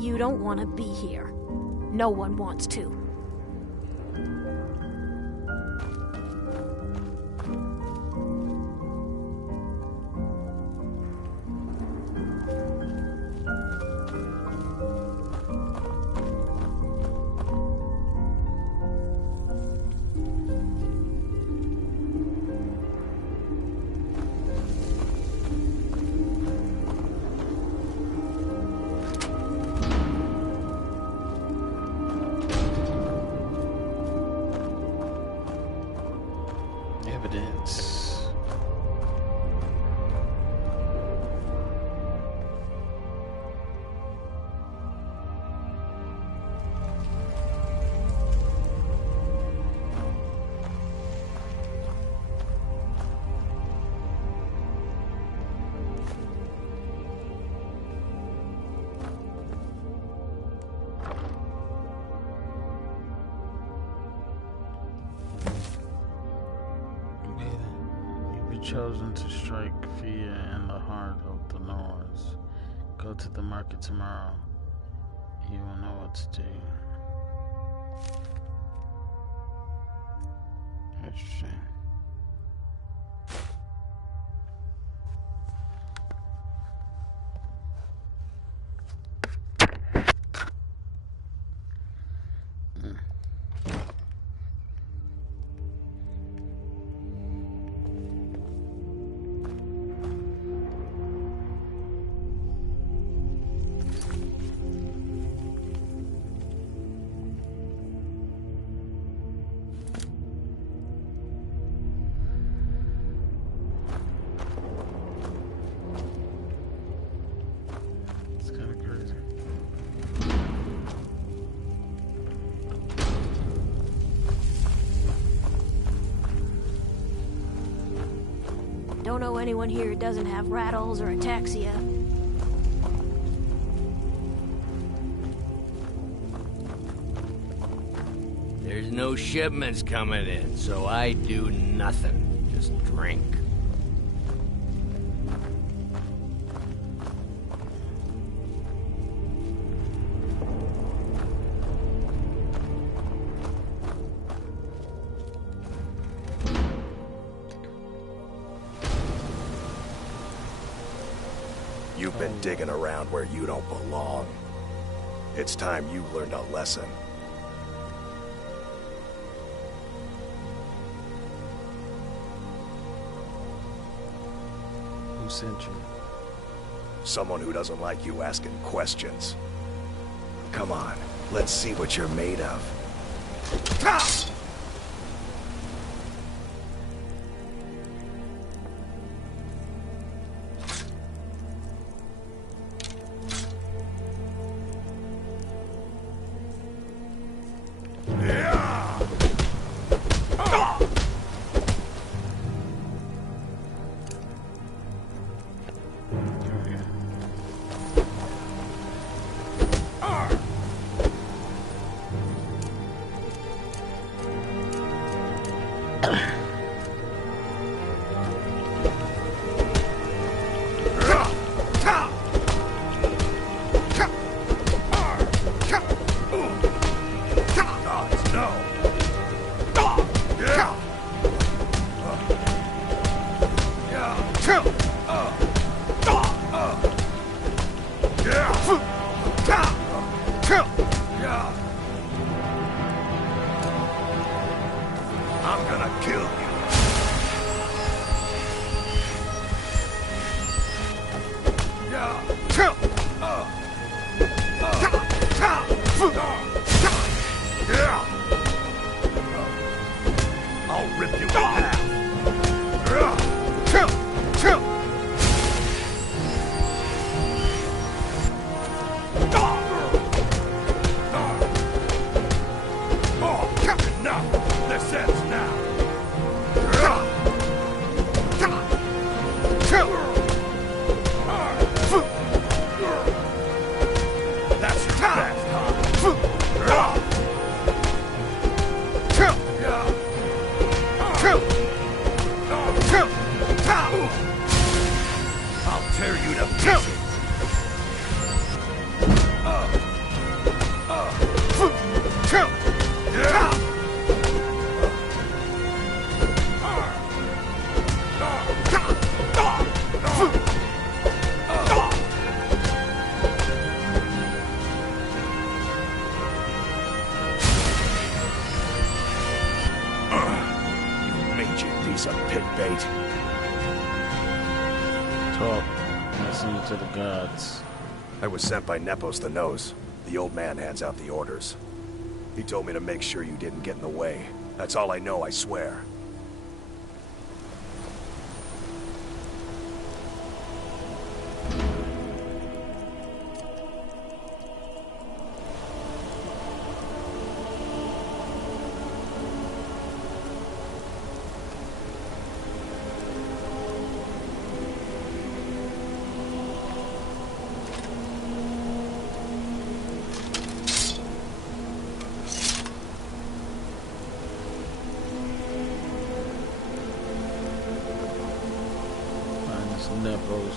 You don't want to be here. No one wants to. Evidence. Chosen to strike fear in the heart of the Nords. Go to the market tomorrow. You will know what to do. Interesting. Don't know anyone here who doesn't have rattles or ataxia. There's no shipments coming in, so I do nothing. Just drink. You've been digging around where you don't belong. It's time you learned a lesson. Who sent you? Someone who doesn't like you asking questions. Come on, let's see what you're made of. Ah! I'm gonna kill you. I'll rip you in half. Enough! This ends now! That's your best, huh? I'll tear you to pieces! Of pit bait. Talk. Listen to the gods. I was sent by Nepos the Nose. The old man hands out the orders. He told me to make sure you didn't get in the way. That's all I know, I swear. Nepos.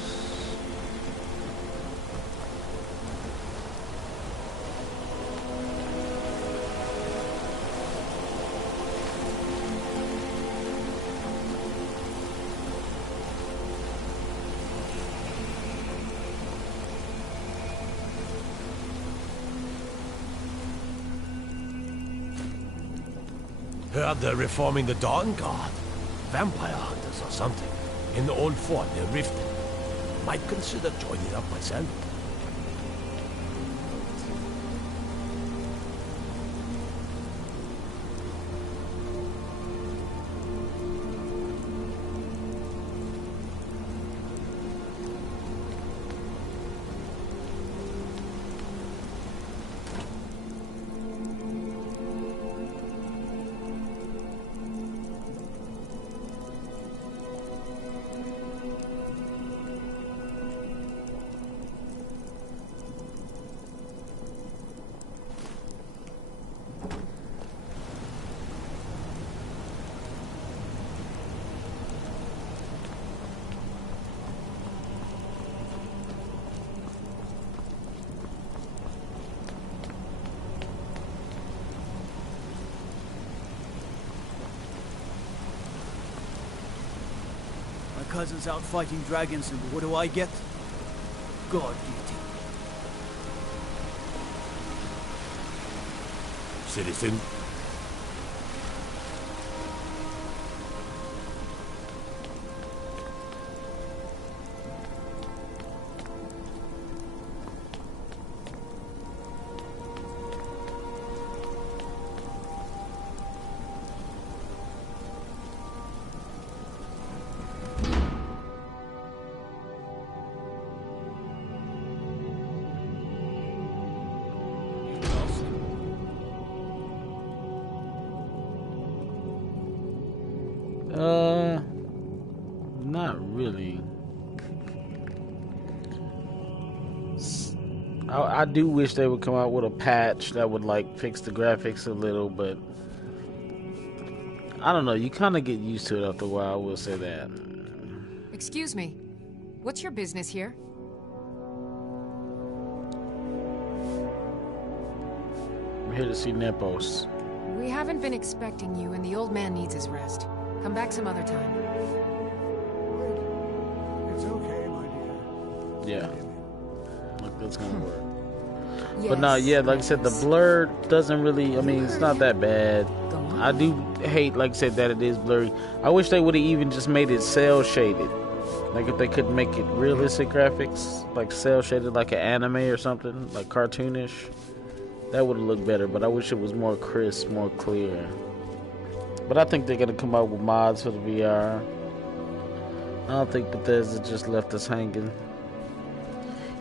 Heard they're reforming the Dawn Guard. Vampire hunters or something. In the old fort near Riften. Might consider joining up myself. My cousin's out fighting dragons, and what do I get? Guard duty. Citizen. Not really. I do wish they would come out with a patch that would like fix the graphics a little, but I don't know. You kind of get used to it after a while. I will say that. Excuse me. What's your business here? I'm here to see Nepos. We haven't been expecting you, and the old man needs his rest. Come back some other time. It's okay, my dear. Yeah. Look, that's gonna work. But no, yeah, like I said, the blur doesn't really, I mean, it's not that bad. I do hate, like I said, that it is blurry. I wish they would have even just made it cell shaded. Like if they could make it realistic graphics, like cell shaded, like an anime or something, like cartoonish. That would have looked better, but I wish it was more crisp, more clear. But I think they're going to come out with mods for the VR. I don't think Bethesda just left us hanging.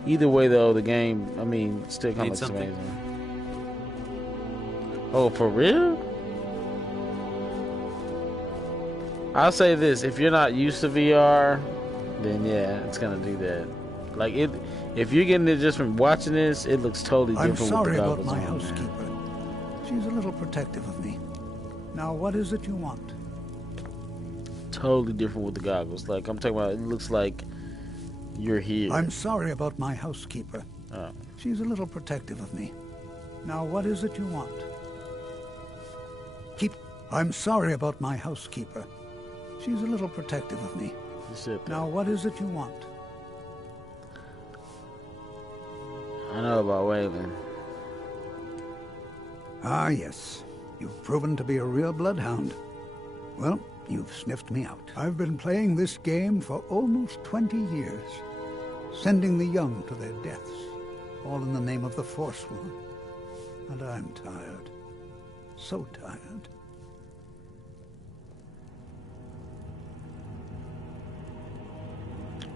Either way, though, the game, I mean, still kind of looks amazing. Oh, for real? I'll say this, if you're not used to VR, then yeah, it's going to do that. Like, if you're getting it just from watching this, it looks totally different. I'm sorry with the about goggles my on, housekeeper. She's a little protective of me. Now, what is it you want? Totally different with the goggles. Like, I'm talking about, it looks like you're here. I'm sorry about my housekeeper. Oh. She's a little protective of me. Now, what is it you want? I'm sorry about my housekeeper. She's a little protective of me. Now, what is it you want? I know about Waylon. Ah, yes. You've proven to be a real bloodhound. Well, you've sniffed me out. I've been playing this game for almost 20 years, sending the young to their deaths, all in the name of the Forsworn. And I'm tired. So tired.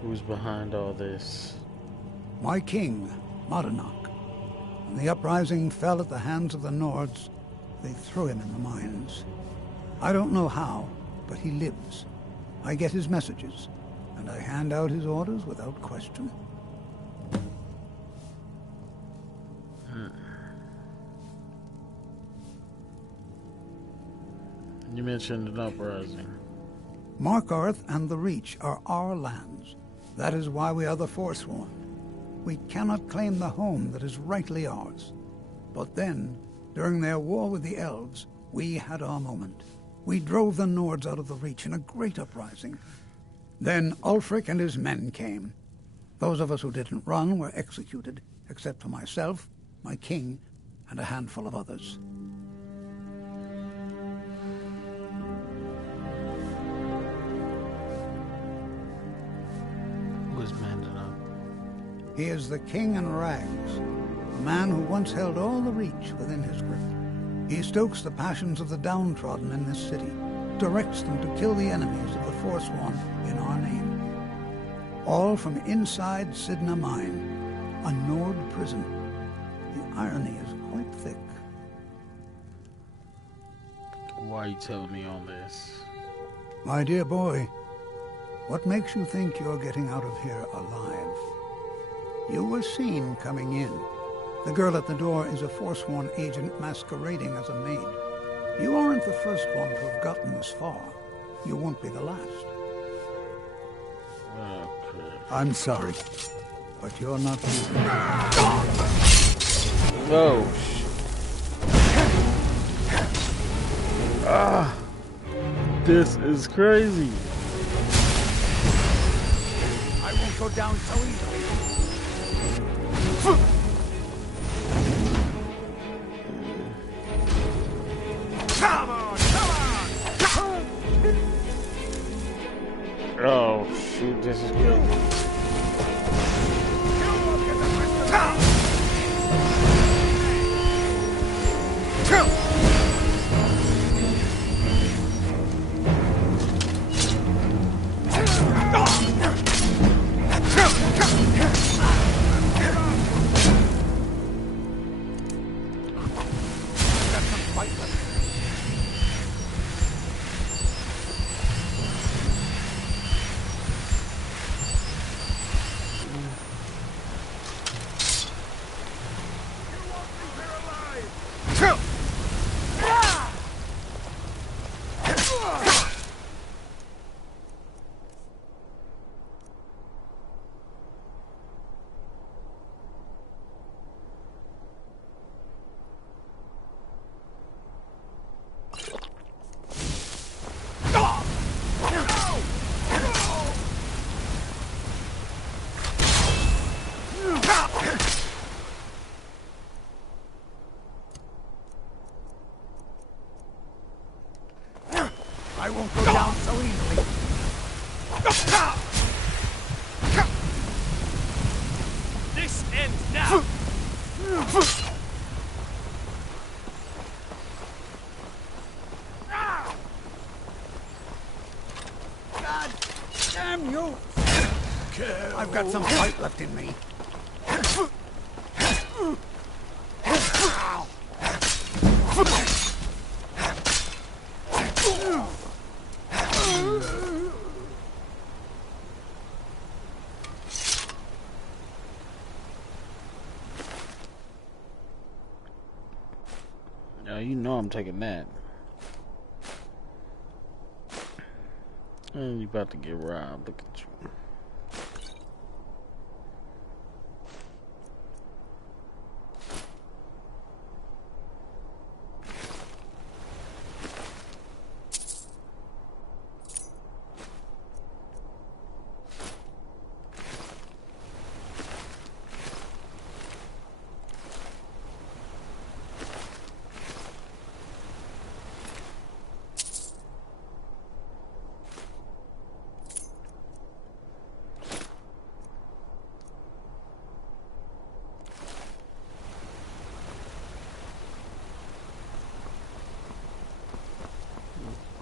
Who's behind all this? My king, Madanach. When the uprising fell at the hands of the Nords, they threw him in the mines. I don't know how, but he lives. I get his messages, and I hand out his orders without question. You mentioned an uprising. Markarth and the Reach are our lands. That is why we are the Forsworn. We cannot claim the home that is rightly ours. But then, during their war with the elves, we had our moment. We drove the Nords out of the Reach in a great uprising. Then Ulfric and his men came. Those of us who didn't run were executed, except for myself, my king, and a handful of others. Who is Madanach? He is the king in rags, a man who once held all the Reach within his grip. He stokes the passions of the downtrodden in this city, directs them to kill the enemies of the Forsworn in our name. All from inside Sidna Mine, a Nord prison. The irony is quite thick. Why are you telling me all this? My dear boy, what makes you think you're getting out of here alive? You were seen coming in. The girl at the door is a Forsworn agent masquerading as a maid. You aren't the first one to have gotten this far. You won't be the last. Okay. I'm sorry, but you're not leaving. No. Ah, this is crazy. I won't go down so easily. Come on, come on! Oh, shoot, this is good. I won't go down so easily. This ends now! God damn you! I've got some fight left in me. Now you know I'm taking that. And you about to get robbed. Look at you.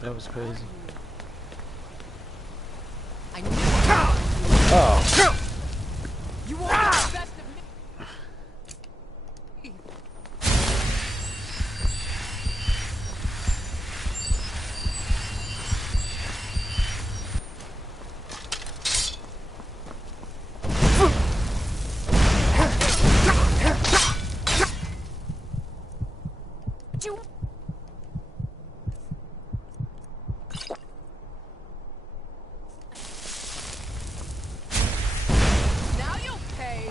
That was crazy. I knew Oh. you won't get the best of me. Now you'll pay.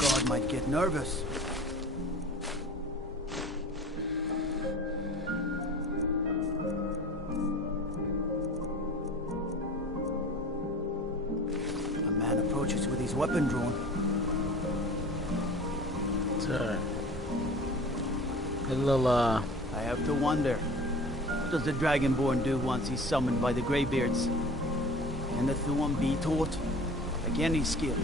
God might get nervous. A man approaches with his weapon drawn. Sorry. A little, I have to wonder, what does the Dragonborn do once he's summoned by the Greybeards? Can the Thuan be taught? Like any skill?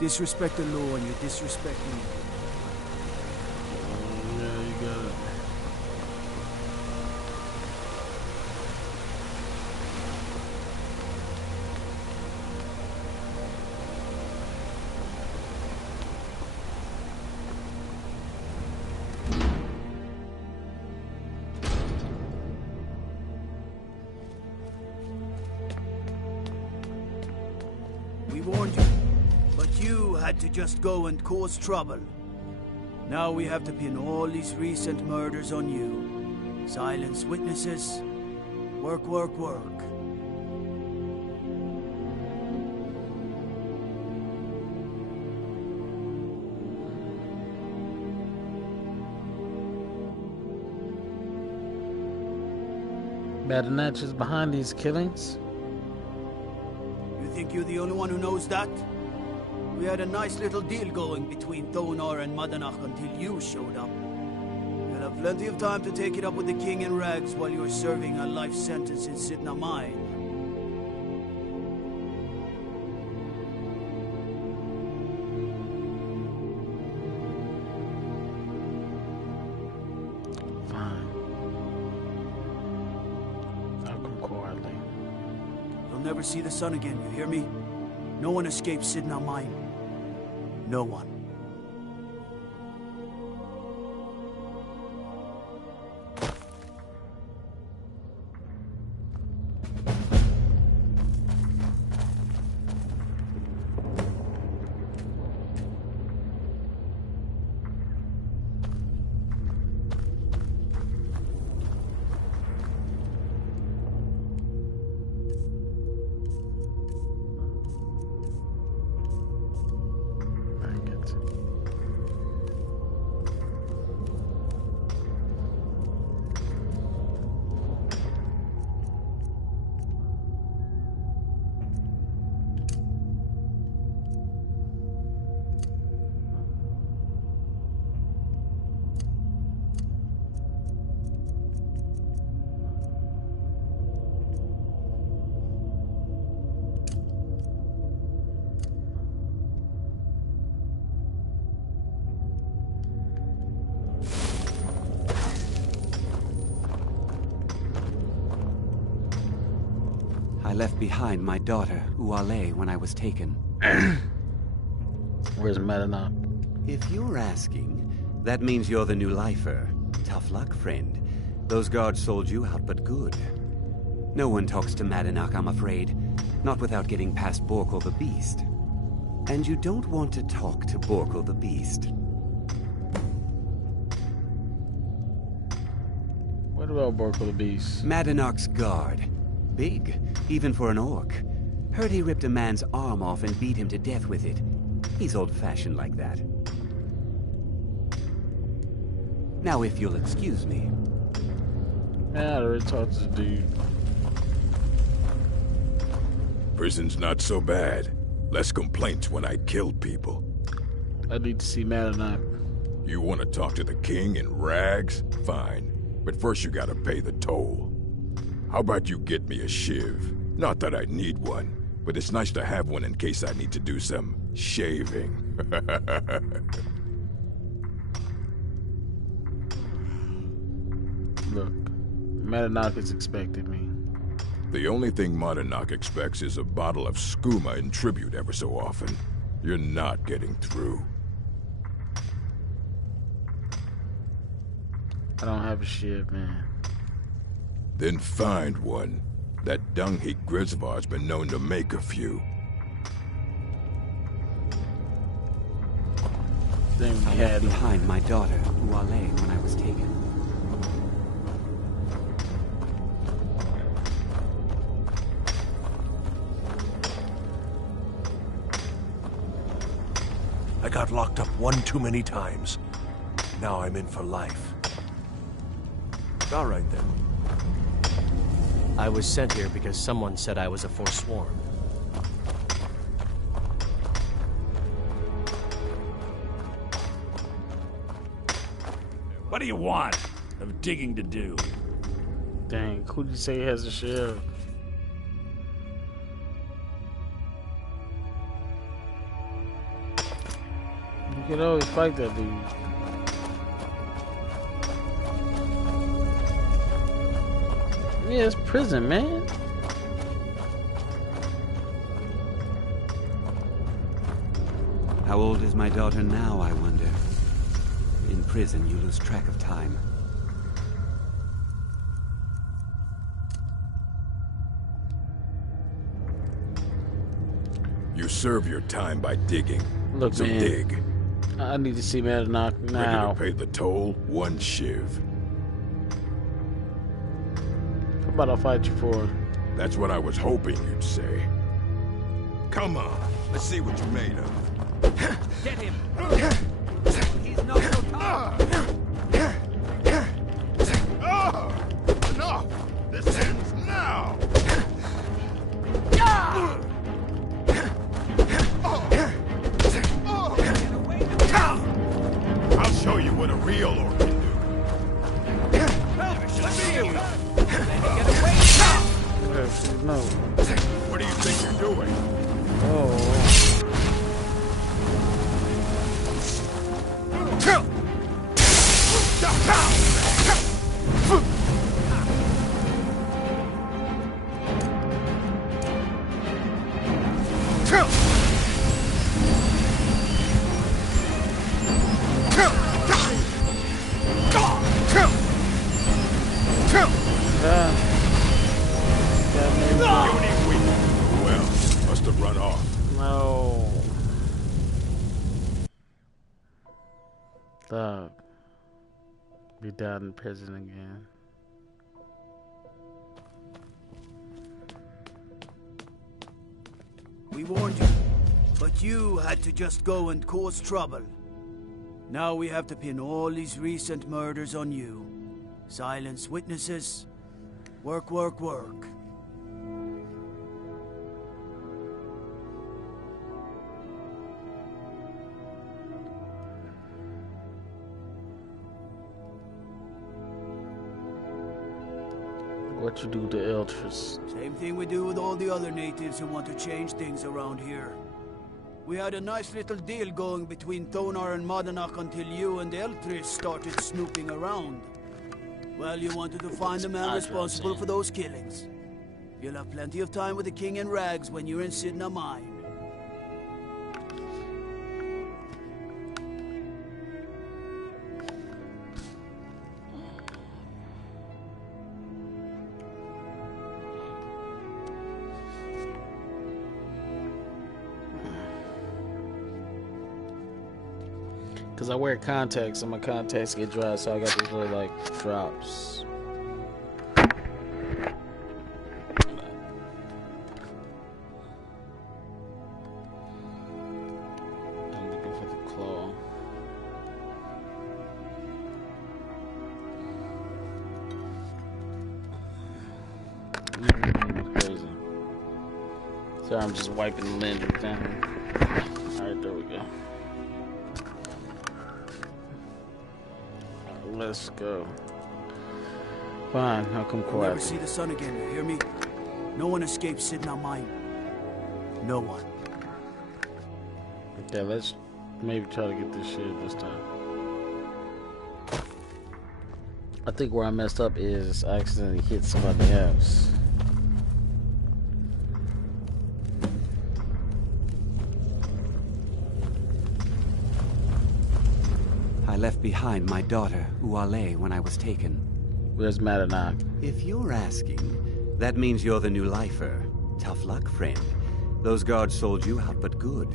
Disrespect the law and you disrespect me. Yeah, you got it. We warned you, but you had to just go and cause trouble. Now we have to pin all these recent murders on you. Silence witnesses. Work, work, work. Madanach is behind these killings? You think you're the only one who knows that? We had a nice little deal going between Thonar and Madanach until you showed up. You'll have plenty of time to take it up with the king in rags while you're serving a life sentence in Sidna Mine. Fine. I'll come quietly. You'll never see the sun again, you hear me? No one escapes Sidna Mine. No one. I left behind my daughter, Uale, when I was taken. Where's Madanach? If you're asking, that means you're the new lifer. Tough luck, friend. Those guards sold you out, but good. No one talks to Madanach, I'm afraid. Not without getting past Borkul the Beast. And you don't want to talk to Borkul the Beast. What about Borkul the Beast? Madanach's guard. Big, even for an orc. Heard he ripped a man's arm off and beat him to death with it. He's old-fashioned like that. Now, if you'll excuse me. Yeah, I already talked to the dude. Prison's not so bad. Less complaints when I killed people. I need to see Madanach. You want to talk to the king in rags? Fine. But first you gotta pay the toll. How about you get me a shiv? Not that I need one, but it's nice to have one in case I need to do some shaving. Look, Madanach is expecting me. The only thing Madanach expects is a bottle of skooma in tribute ever so often. You're not getting through. I don't have a shiv, man. Then find one. That dung-heap Grisvar's been known to make a few. I left behind my daughter, Uale, when I was taken. I got locked up one too many times. Now I'm in for life. All right then. I was sent here because someone said I was a Forsworn. What do you want? I've digging to do. Dang, who'd you say has a shiv? You can always fight that dude. Yeah, it's prison, man. How old is my daughter now, I wonder? In prison, you lose track of time. You serve your time by digging. Look, so man, dig. I need to see Madanach now. Ready to pay the toll? 1 shiv. How about I fight you for it? That's what I was hoping you'd say. Come on, let's see what you're made of. Get him! He's not so tough! Enough! This ends now! I'll show you what a real orc can do. No. What do you think you're doing? Oh. Well, must have run off. No. Dog. Be down in prison again. We warned you, but you had to just go and cause trouble. Now we have to pin all these recent murders on you. Silence witnesses. Work, work, work. What you do to Eltris? Same thing we do with all the other natives who want to change things around here. We had a nice little deal going between Thonar and Madanach until you and Eltris started snooping around. Well, you wanted to find the man responsible for those killings. You'll have plenty of time with the king in rags when you're in Sidna Mine. Cause I wear contacts and my contacts get dry, so I got these little like drops. I'm looking for the claw. Crazy. Sorry, I'm just wiping the lens down. Alright, there we go. Let's go. Fine, I'll come You'll never quiet. see the sun again, you hear me? No one escapes Sidna Mine. No one. Okay, let's maybe try to get this shit this time. I think where I messed up is I accidentally hit somebody else. I left behind my daughter, Uale, when I was taken. Where's Madanach? If you're asking, that means you're the new lifer. Tough luck, friend. Those guards sold you out, but good.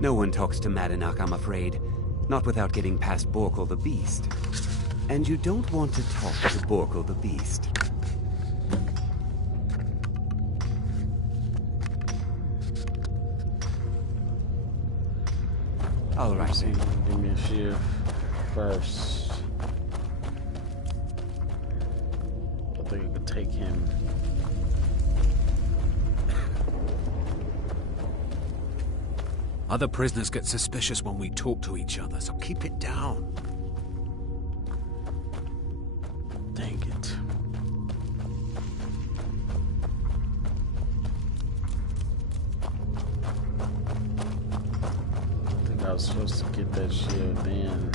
No one talks to Madanach, I'm afraid. Not without getting past Borkle the Beast. And you don't want to talk to Borkle the Beast. All right, then. Give me a shield first. I think I could take him. Other prisoners get suspicious when we talk to each other, so keep it down. Dang it. I think I was supposed to get that shield then.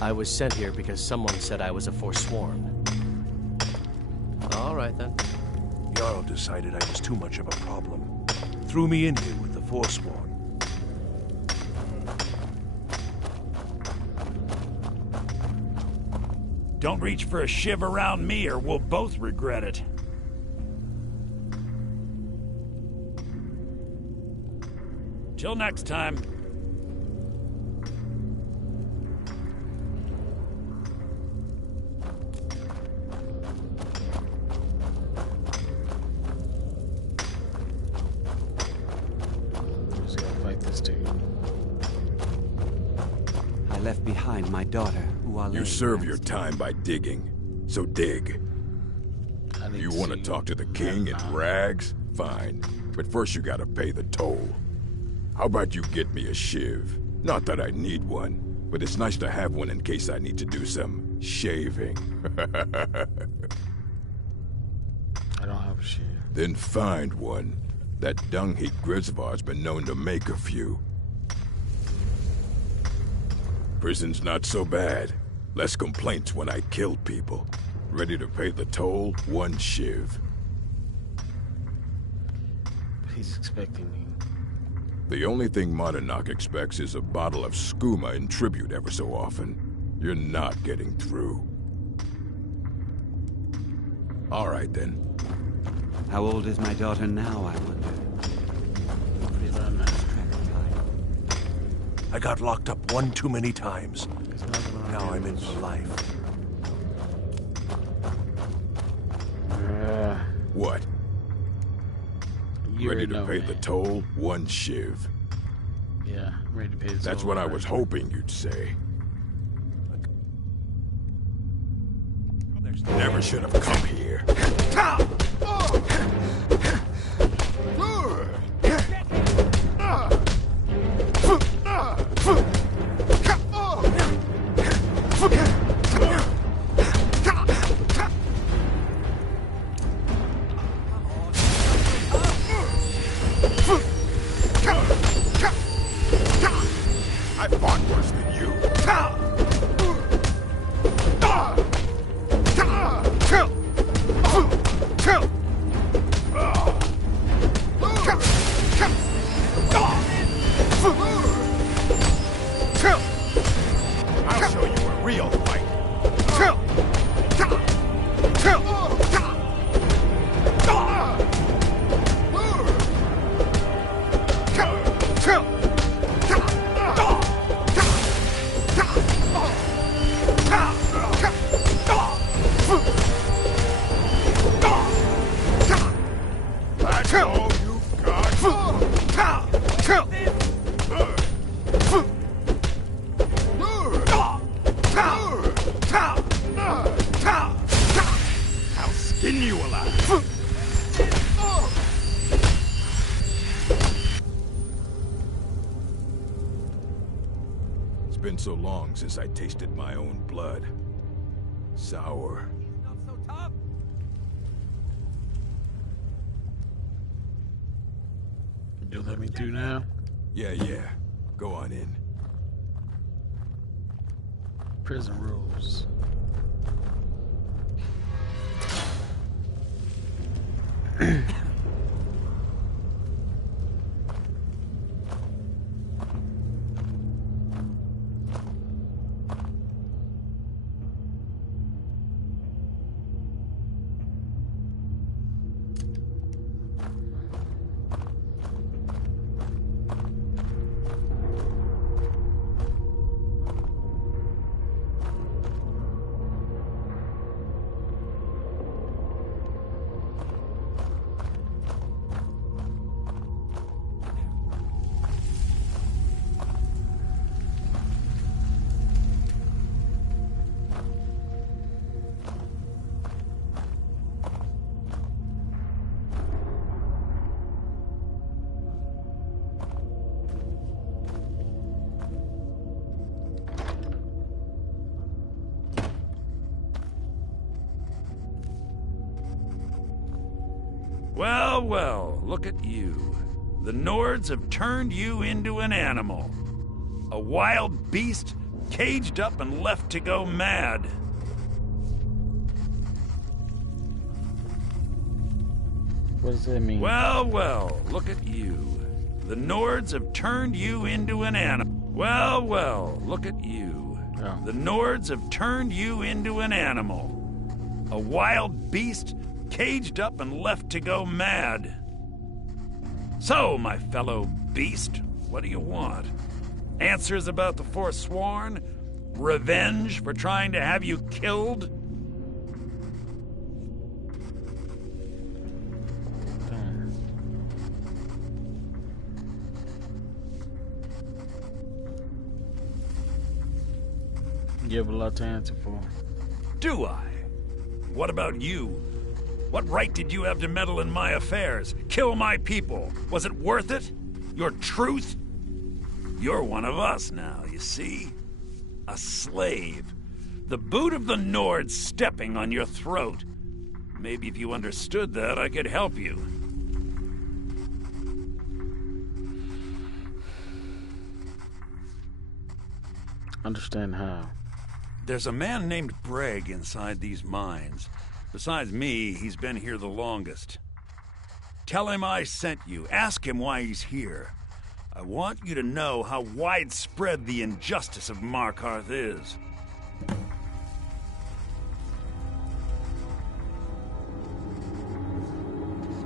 I was sent here because someone said I was a Forsworn. All right, then. Jarl decided I was too much of a problem. Threw me in here with the Forsworn. Don't reach for a shiv around me or we'll both regret it. Till next time. Just gotta fight this dude. I left behind my daughter, You serve your time by digging, so dig. You want to talk to the king in rags? Fine, but first you gotta pay the toll. How about you get me a shiv? Not that I need one, but it's nice to have one in case I need to do some shaving. I don't have a shiv. Then find one. That dung-heap Grisvar's been known to make a few. Prison's not so bad. Less complaints when I kill people. Ready to pay the toll? One shiv. He's expecting me. The only thing Monadnock expects is a bottle of skooma in tribute ever so often. You're not getting through. All right, then. How old is my daughter now, I wonder? I got locked up one too many times. Now I'm in for life. What? You Ready already to know, pay man. the toll? One shiv. Yeah, I'm ready to pay this. That's what I was hoping you'd say. Never should have come here. I fought worse than you. I'll show you a real fight. That's all you've got. I'll skin you alive. It's been so long since I tasted my own blood. Sour. You let me through now? Yeah. Go on in. Prison rules. Well, look at you. The Nords have turned you into an animal. A wild beast caged up and left to go mad. What does that mean? Well, well, look at you. The Nords have turned you into an animal. Well, well, look at you. Oh. The Nords have turned you into an animal. A wild beast caged up and left to go mad. So, my fellow beast, what do you want? Answers about the Forsworn? Revenge for trying to have you killed? You have a lot to answer for. Do I? What about you? What right did you have to meddle in my affairs? Kill my people? Was it worth it? Your truth? You're one of us now, you see? A slave. The boot of the Nord stepping on your throat. Maybe if you understood that, I could help you. Understand how? There's a man named Breg inside these mines. Besides me, he's been here the longest. Tell him I sent you. Ask him why he's here. I want you to know how widespread the injustice of Markarth is.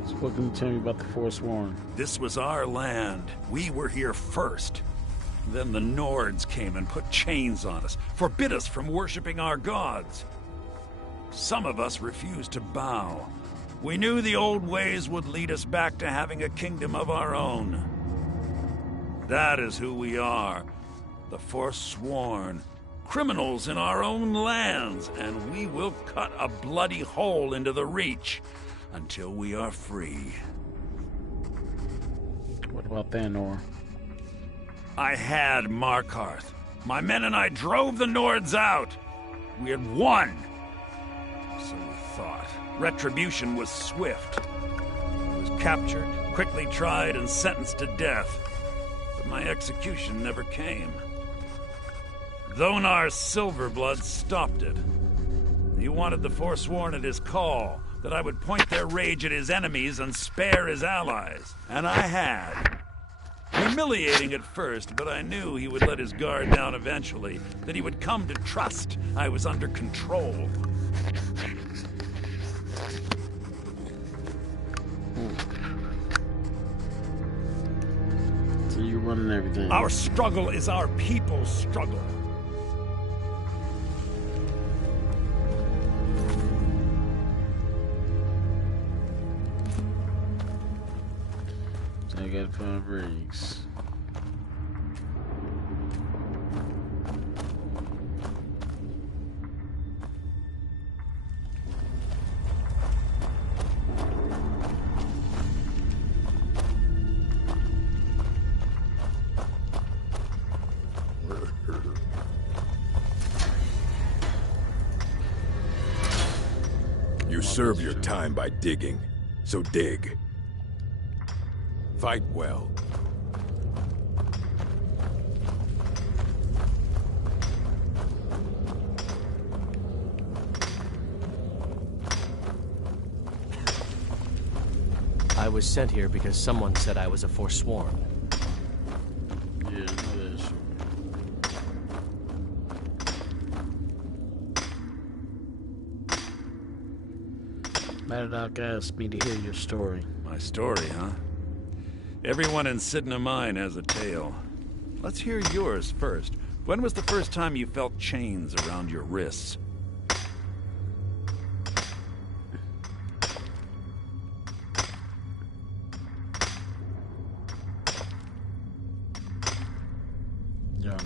So what can you tell me about the Forsworn? This was our land. We were here first. Then the Nords came and put chains on us, forbid us from worshipping our gods. Some of us refused to bow. We knew the old ways would lead us back to having a kingdom of our own. That is who we are, the Forsworn, criminals in our own lands, and we will cut a bloody hole into the Reach until we are free. What about Thanor? I had Markarth. My men and I drove the Nords out. We had won. So we thought. Retribution was swift. I was captured, quickly tried, and sentenced to death. But my execution never came. Thonar's Silverblood stopped it. He wanted the Forsworn at his call, that I would point their rage at his enemies and spare his allies. And I had. Humiliating at first, but I knew he would let his guard down eventually, that he would come to trust I was under control. So you're running everything. Our struggle is our people's struggle. So I got 5 rigs. You serve your time by digging, so dig. Fight well. I was sent here because someone said I was a Forsworn. Yeah, I know that shit. Matadoc asked me to hear your story. My story, huh? Everyone in Sidna Mine has a tale. Let's hear yours first. When was the first time you felt chains around your wrists? Young.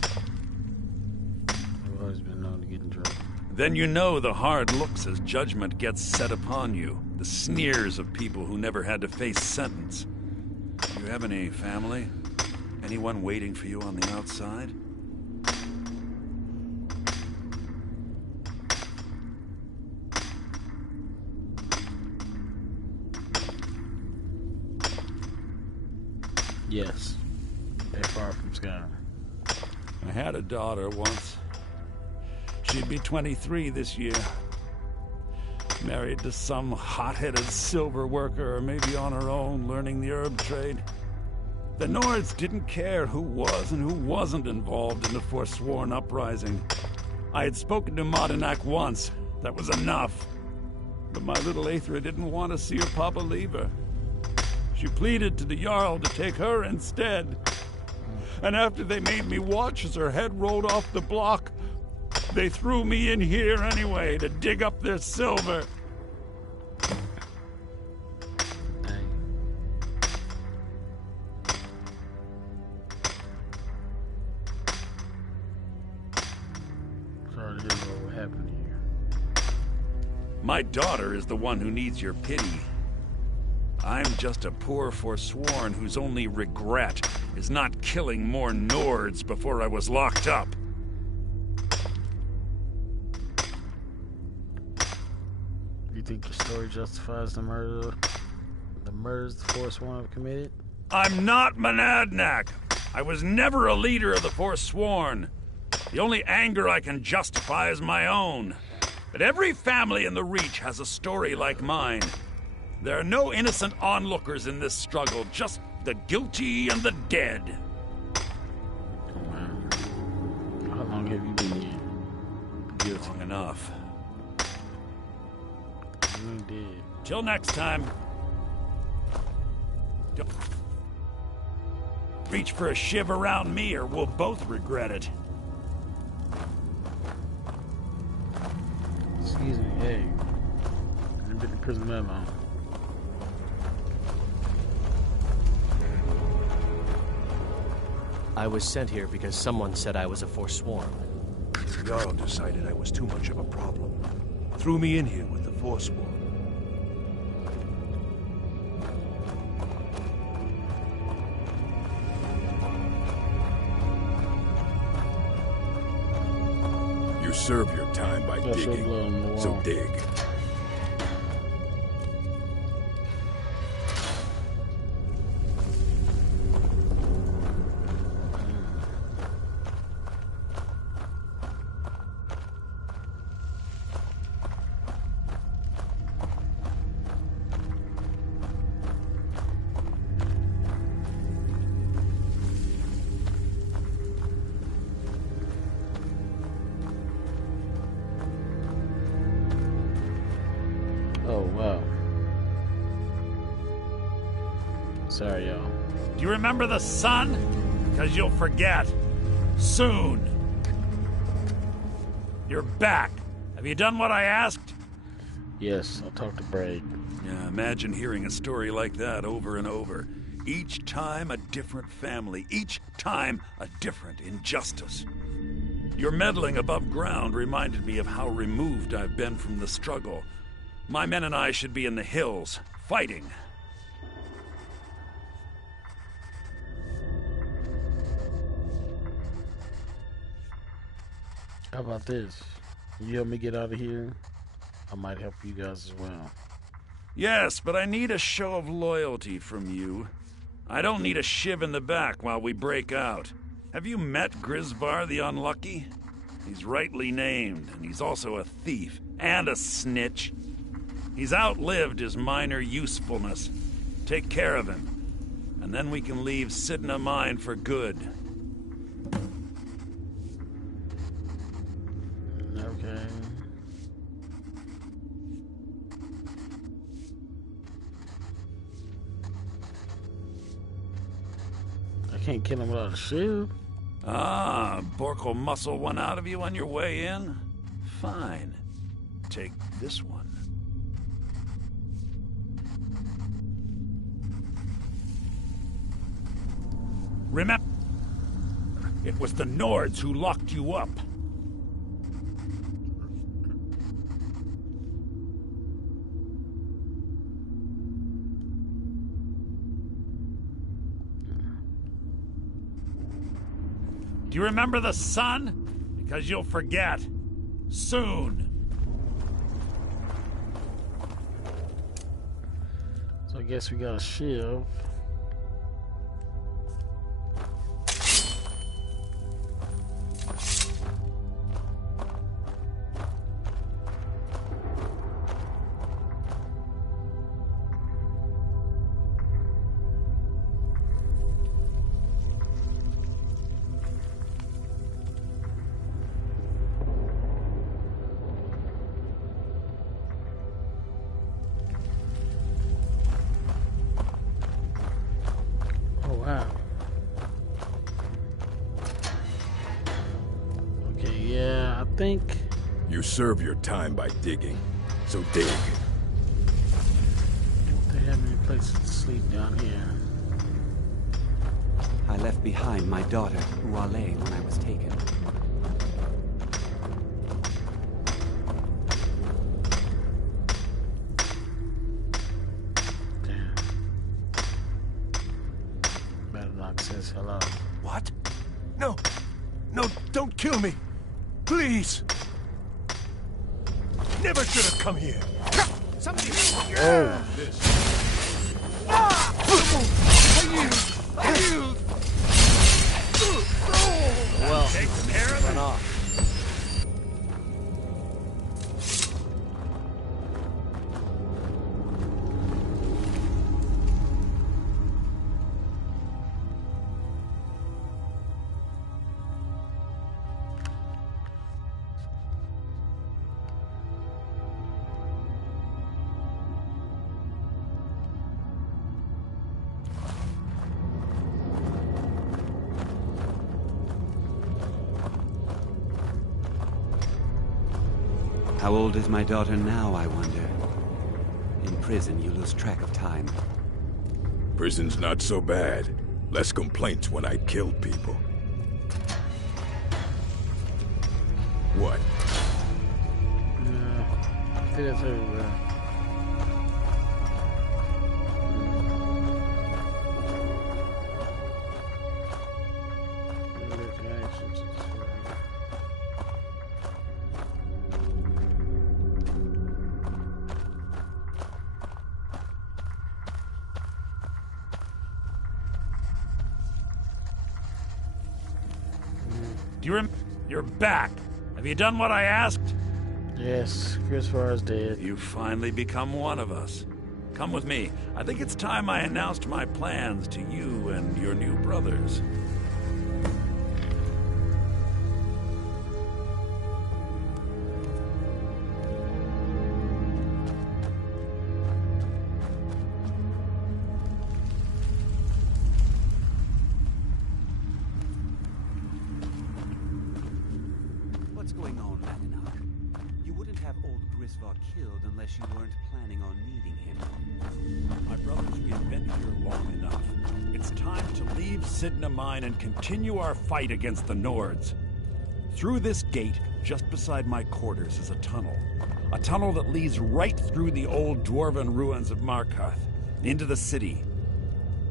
I've always been known to get in trouble. Then you know the hard looks as judgment gets set upon you. The sneers of people who never had to face sentence. Do you have any family? Anyone waiting for you on the outside? Yes. They're far from Skyrim. I had a daughter once. She'd be 23 this year. Married to some hot-headed silver worker, or maybe on her own, learning the herb trade. The Nords didn't care who was and who wasn't involved in the Forsworn uprising. I had spoken to Madanak once. That was enough. But my little Aethra didn't want to see her papa leave her. She pleaded to the Jarl to take her instead. And after they made me watch as her head rolled off the block, they threw me in here anyway to dig up their silver. Sorry to hear what happened to you. My daughter is the one who needs your pity. I'm just a poor Forsworn whose only regret is not killing more Nords before I was locked up. You think your story justifies the murders the Forsworn have committed? I'm not Monadnack. I was never a leader of the Forsworn. The only anger I can justify is my own. But every family in the Reach has a story like mine. There are no innocent onlookers in this struggle, just the guilty and the dead. How long have you been here? Guilty. Long enough. You did. Till next time. Don't reach for a shiv around me or we'll both regret it. Excuse me, hey. I've been in prison that long. I was sent here because someone said I was a Forsworn. The Jarl decided I was too much of a problem. Threw me in here with the Forsworn. You serve your time by digging, so dig. Oh, wow. Sorry, y'all. Do you remember the sun? Because you'll forget. Soon. You're back. Have you done what I asked? Yes, I'll talk to Braid. Yeah, imagine hearing a story like that over and over. Each time a different family. Each time a different injustice. Your meddling above ground reminded me of how removed I've been from the struggle. My men and I should be in the hills, fighting. How about this? You help me get out of here? I might help you guys as well. Yes, but I need a show of loyalty from you. I don't need a shiv in the back while we break out. Have you met Grisvar the Unlucky? He's rightly named, and he's also a thief and a snitch. He's outlived his minor usefulness. Take care of him, and then we can leave Sidna Mine for good. Okay. I can't kill him without a shield. Ah, Bork will muscle one out of you on your way in? Fine. Take this one. Remember, it was the Nords who locked you up. Do you remember the sun? Because you'll forget. Soon. So I guess we got a shield. think. You serve your time by digging, so dig. Don't they have any places to sleep down here? I left behind my daughter, Uale, when I was taken. Damn. Madlock says hello. What? No! No, don't kill me! Please! Never should have come here! Somebody! Oh. Well, Take care of run it. off. How old is my daughter now, I wonder? In prison, you lose track of time. Prison's not so bad. Less complaints when I killed people. What? I think that's everywhere. Do you You're back. Have you done what I asked? Yes, Chris Farr's dead. You've finally become one of us. Come with me. I think it's time I announced my plans to you and your new brothers. What's going on, Madanach? You wouldn't have old Griswold killed unless you weren't planning on needing him. My brothers, we have been here long enough. It's time to leave Sidna Mine and continue our fight against the Nords. Through this gate, just beside my quarters, is a tunnel. A tunnel that leads right through the old dwarven ruins of Markarth, into the city.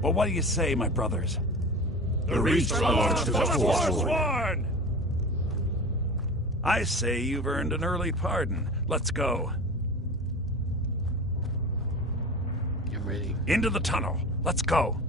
But what do you say, my brothers? The Reach belongs to the Forsworn! I say you've earned an early pardon. Let's go. I'm ready. Into the tunnel. Let's go.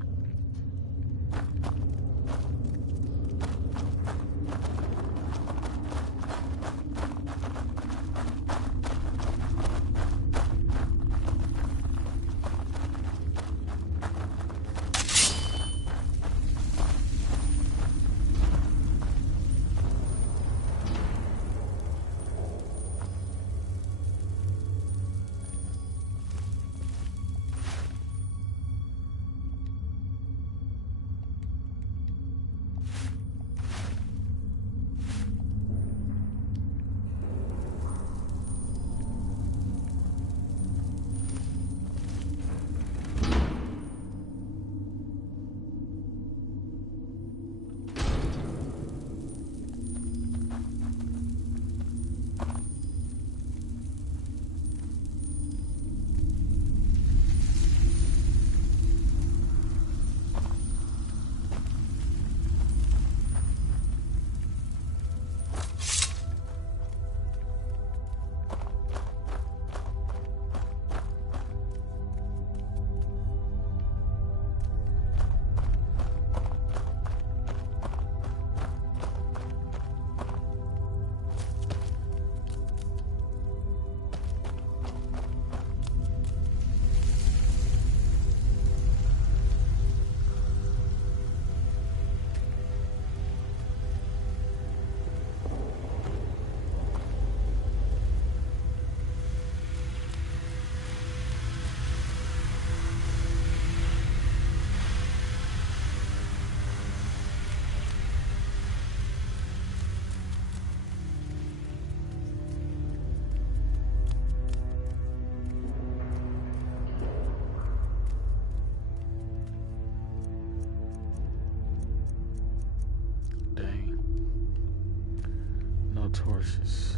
No torches.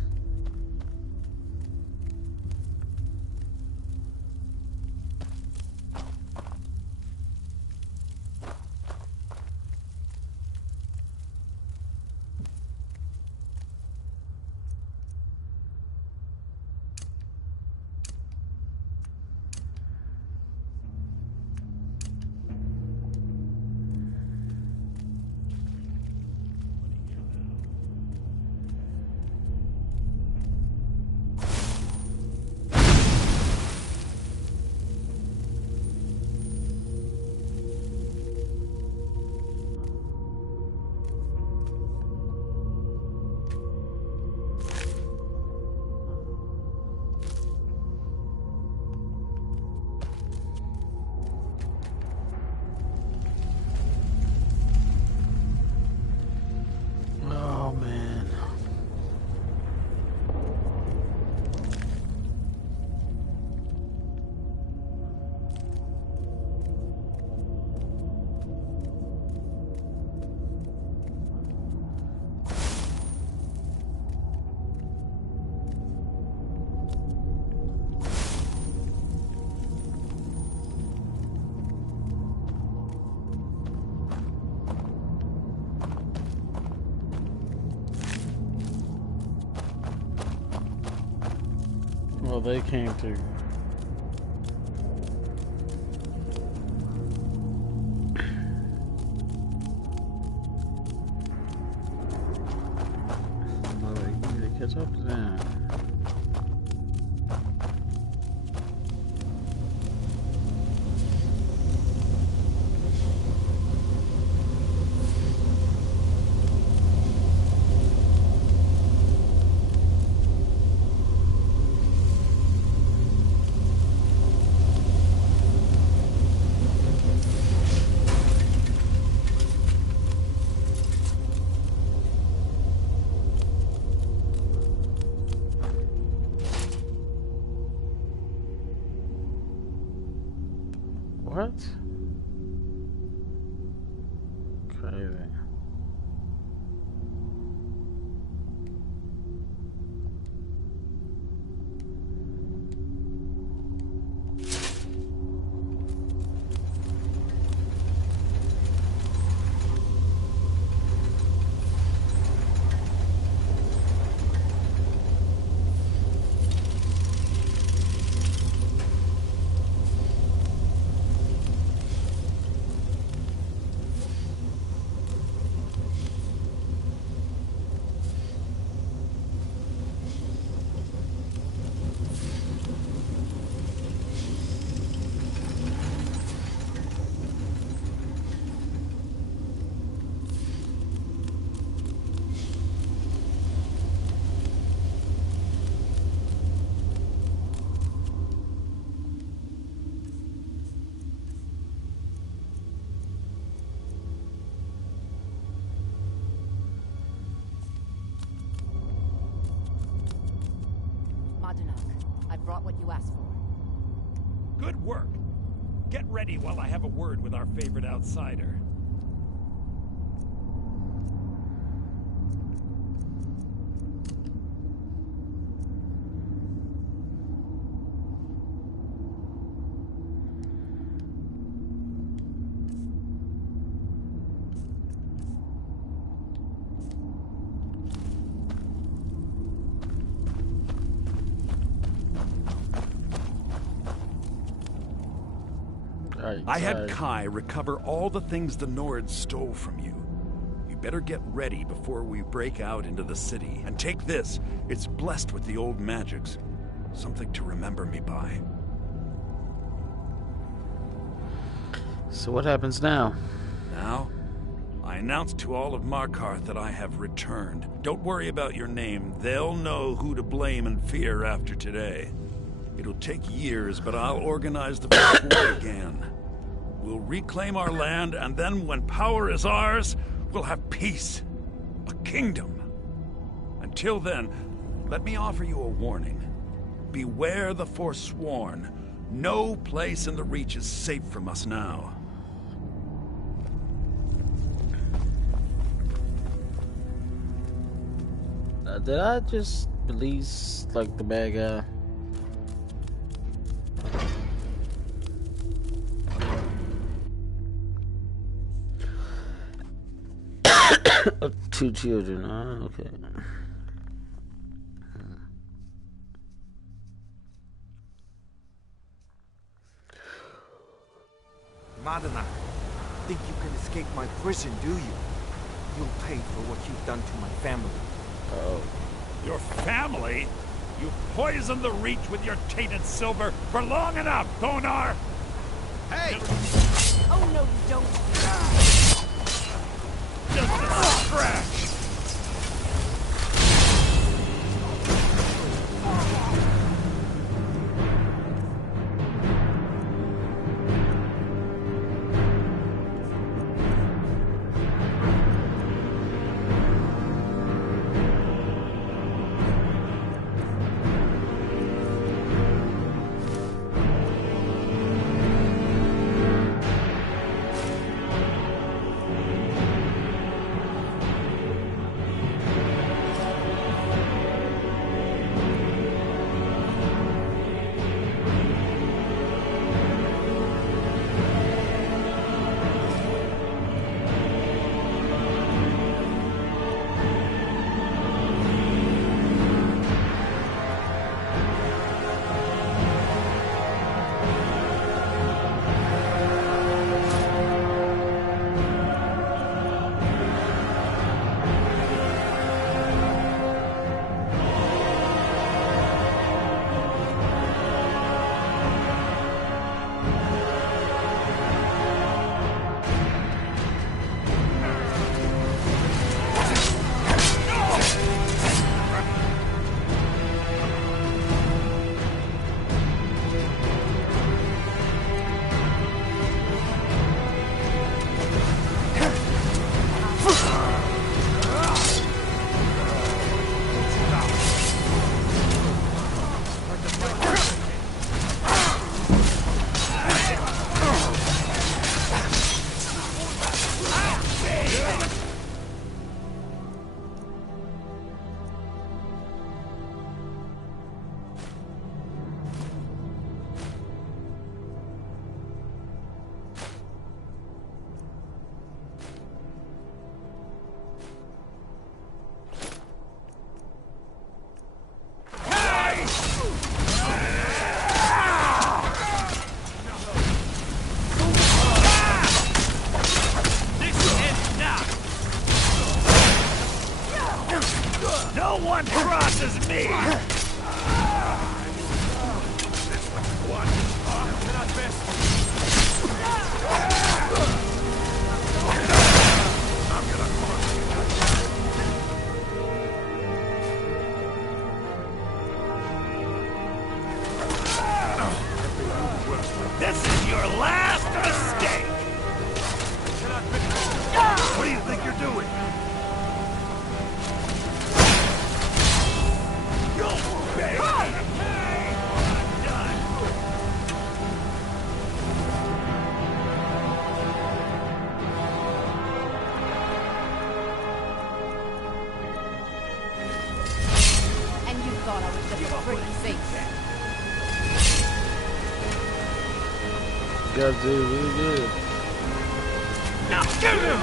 Oh man. Well, they came to. Well, they need to catch up to them. What? Crazy. I brought what you asked for. Good work. Get ready while I have a word with our favorite outsider. I had Kai recover all the things the Nords stole from you. You better get ready before we break out into the city. And take this. It's blessed with the old magics. Something to remember me by. So what happens now? Now? I announced to all of Markarth that I have returned. Don't worry about your name. They'll know who to blame and fear after today. It'll take years, but I'll organize the war again. We'll reclaim our land, and then when power is ours, we'll have peace. A kingdom. Until then, let me offer you a warning. Beware the Forsworn. No place in the Reach is safe from us now. Did I just release like the bad guy? Two children. Okay. Madana, think you can escape my prison, do you? You'll pay for what you've done to my family. Oh. Your family? You poisoned the Reach with your tainted silver for long enough, Thonar! Hey! Oh, no, you don't. Just a scratch! No one crosses me! This is your last mistake! What do you think you're doing? You'll pay! And you thought I was just a pretty face. You guys did really good. Now get him!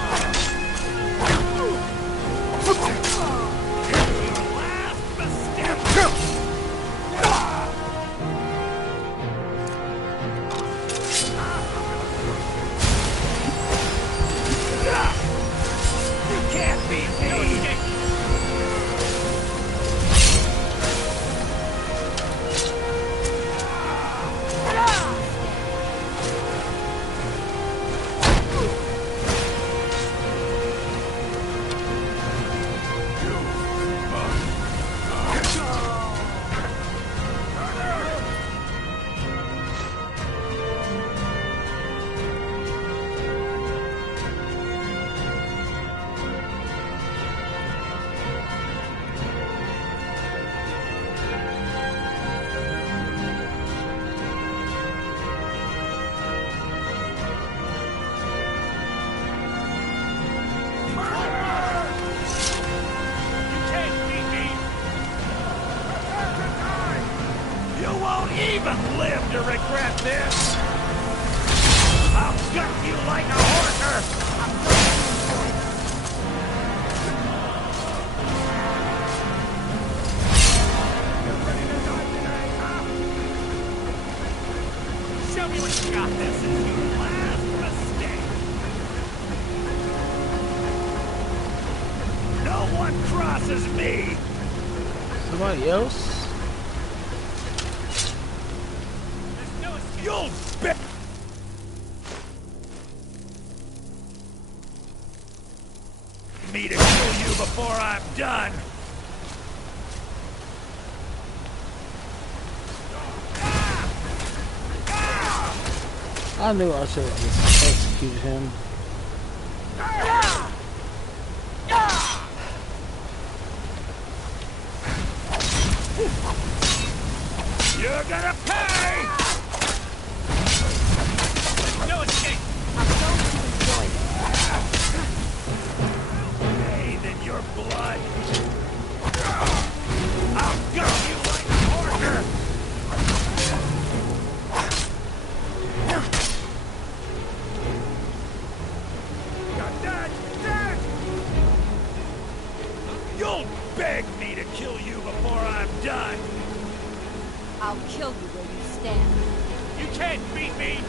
Last mistake! You can't beat me! even live to regret this! I'll gut you like a horker! Show me what you got. This is your last mistake. No one crosses me. Somebody else? You'll bet. Me to kill you before I'm done. I knew I should have just executed him. You're gonna pay! No escape! I'm going to enjoy it. Bathe in your blood! I'll gut you like a horker! You're dead! Dead! You'll beg me to kill you before I'm done! I'll kill you where you stand. You can't beat me!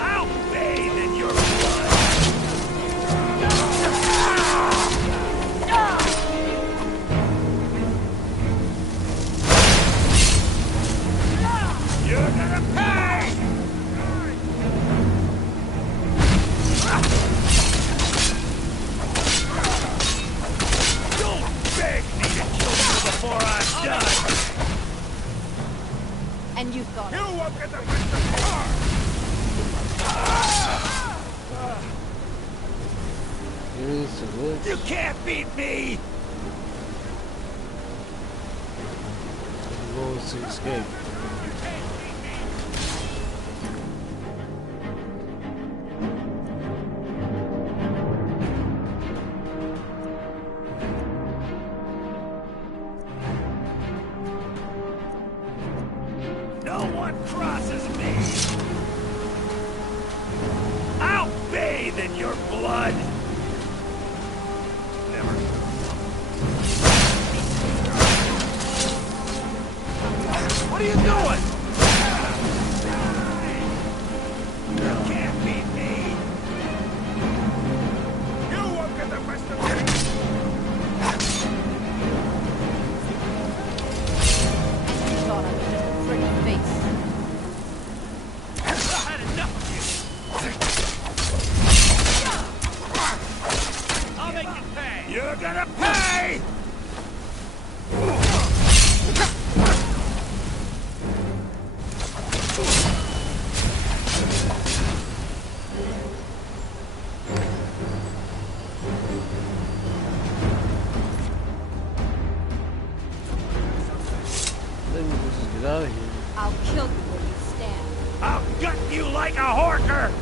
I'll bathe in your blood! You're gonna pay! Don't beg me to kill you before I'm done! And you thought You won't get the You can't beat me! Rules to escape. No one crosses me! I'll bathe in your blood! Never. What are you doing? You can't beat me! You won't get the best of me! you thought I was just a pretty face. I had enough of you! I'll make you pay! You're gonna pay! Let me just get out of here. I'll kill you where you stand. I'll gut you like a horker!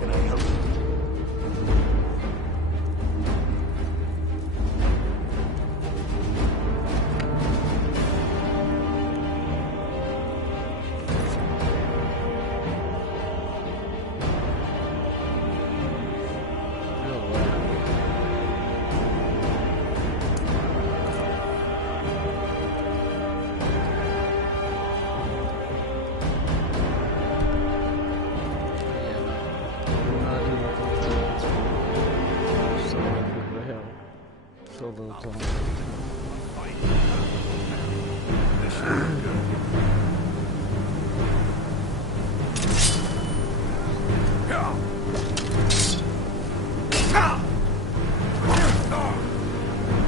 Can I help you? So little time.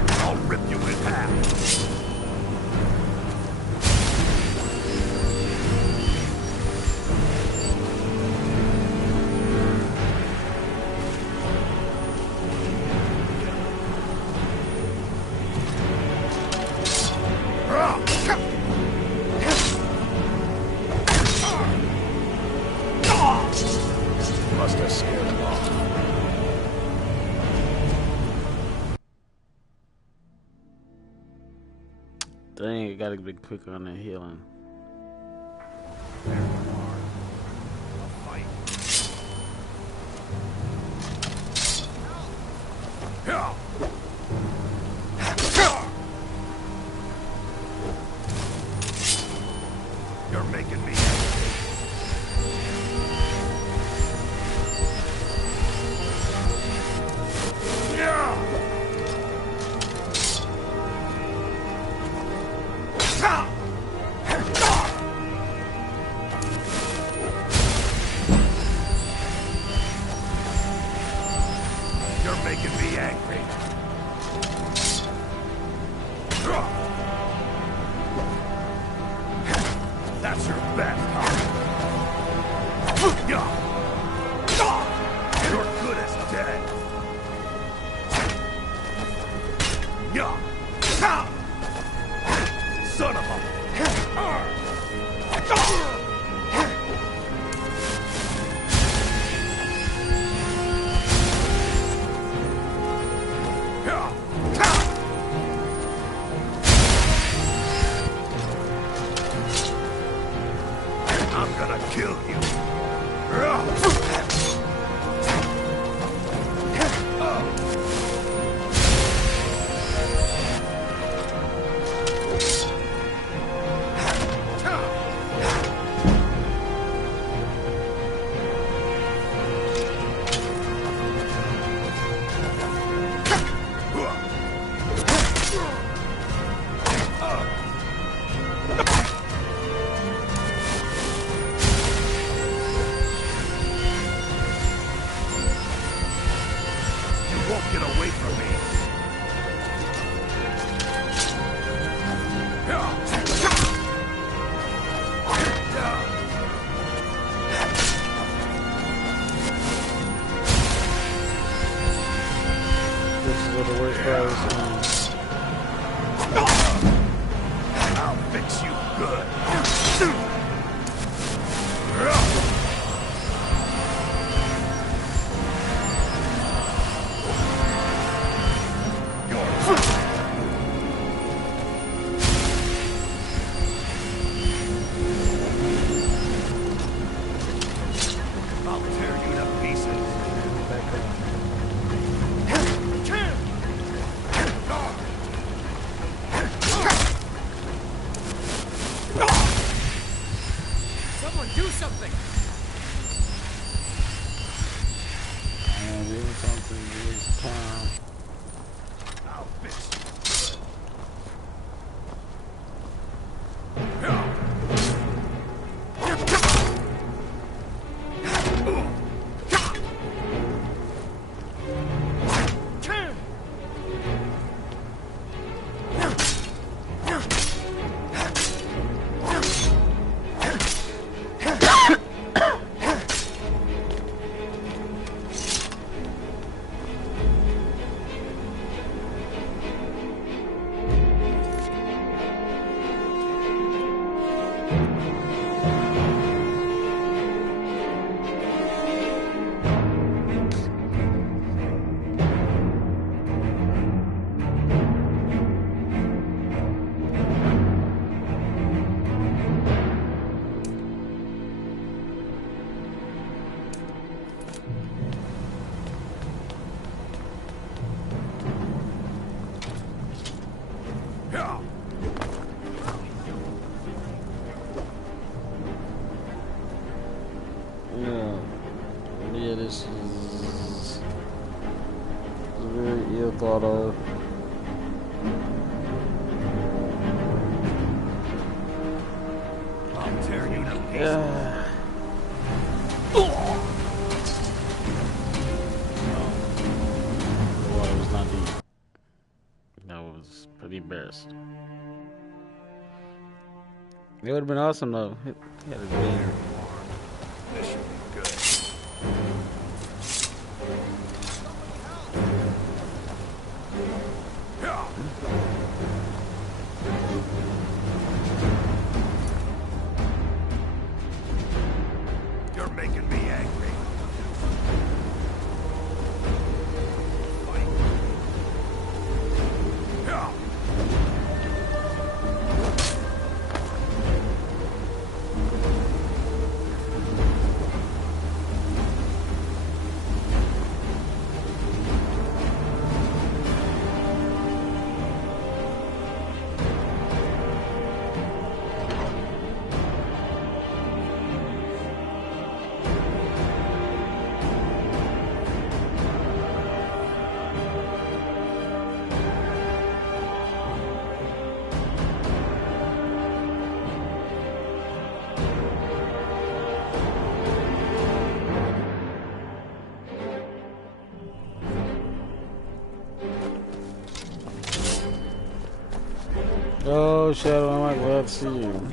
I'll rip you in half! Must have scared him off. Dang, I gotta be quicker on the healing. You're making me You're making me angry. That's your best, huh? You're good as dead. Son of a... I'm gonna kill you. You won't get away from me. This is the worst part of this game. I'll fix you good. I'll tear you to pieces. Someone do something! And do something this time. I'll fix you. Yeah, this is very ill thought of. I'll tear you to pieces. Yeah. Well, it was not deep. That was pretty embarrassed. It would have been awesome though. It had a good. This should be good. You're making me angry. Oh, Shadow, I'm glad to see you.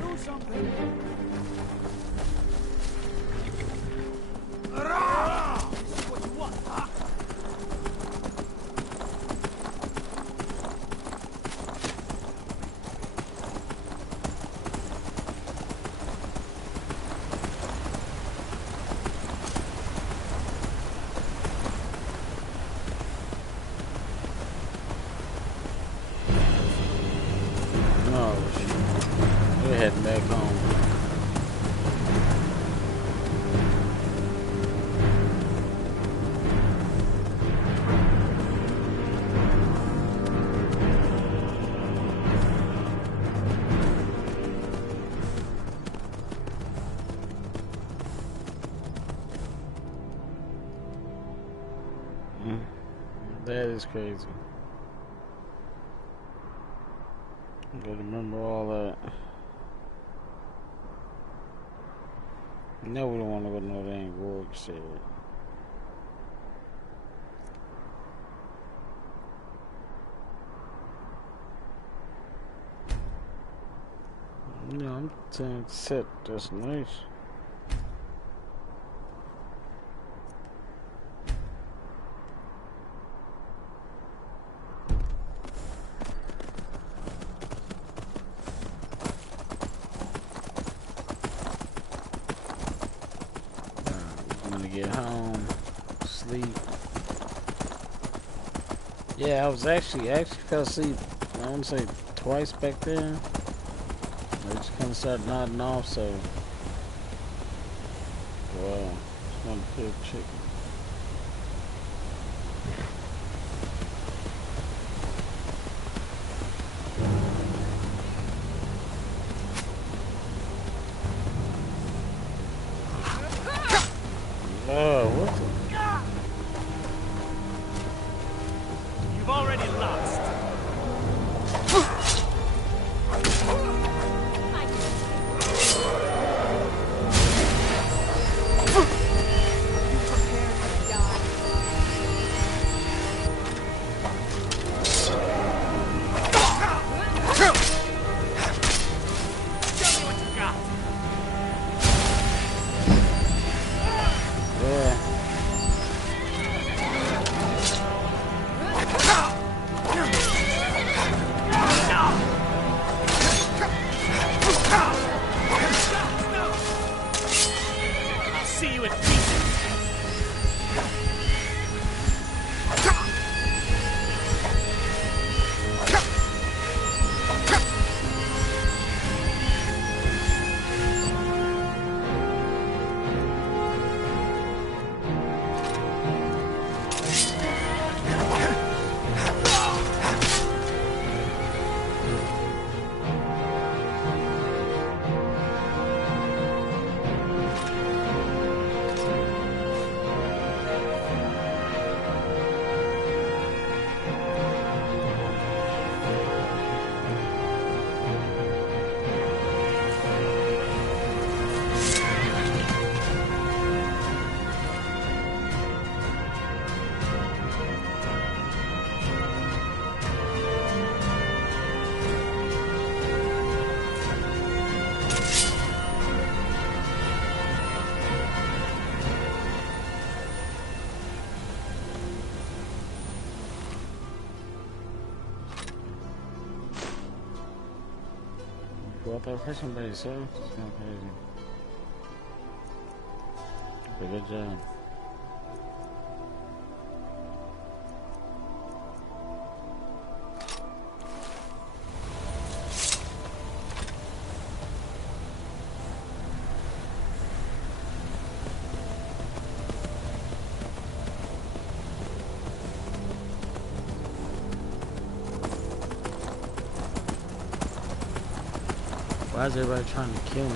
We're heading back home. That is crazy. I gotta remember all that. No, we don't want to go to no dang Gorg shit. No, I'm saying set. That's nice. Get home, sleep. Yeah, I was actually fell asleep. I want to say twice back there. I just kind of started nodding off. So, wow, just want to kill chicken. Oh, what the? You've already lost. Go up that person by yourself? It's kind of crazy. But good job. Why is everybody trying to kill me?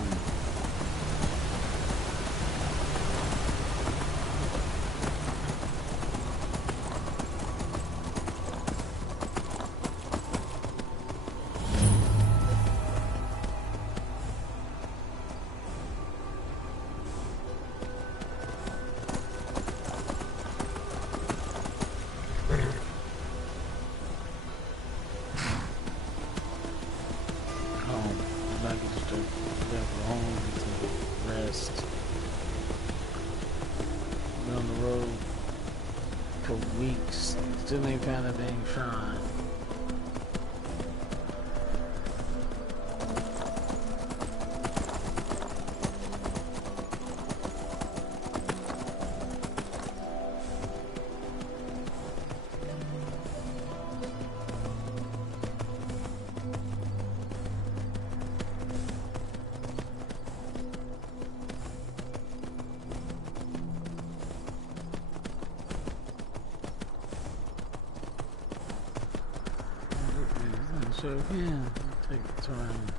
not get distracted. We have to go home, get some rest. Been on the road for weeks. Still ain't found a dang shrine. So yeah, take the time.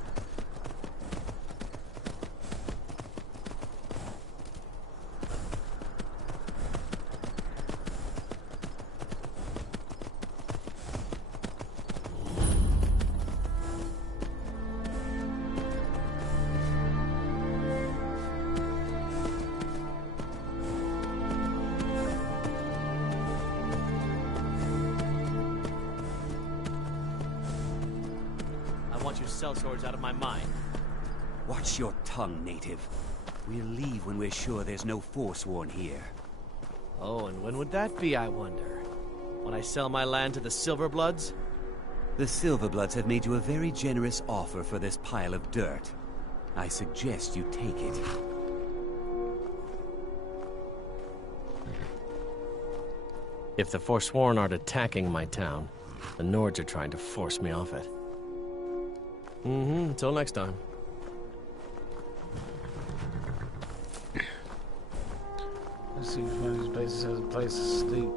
Sellswords out of my mind. Watch your tongue, native. We'll leave when we're sure there's no Forsworn here. Oh, and when would that be, I wonder? When I sell my land to the Silverbloods? The Silverbloods have made you a very generous offer for this pile of dirt. I suggest you take it. If the Forsworn aren't attacking my town, the Nords are trying to force me off it. Until next time. Let's see which one of these places has a place to sleep.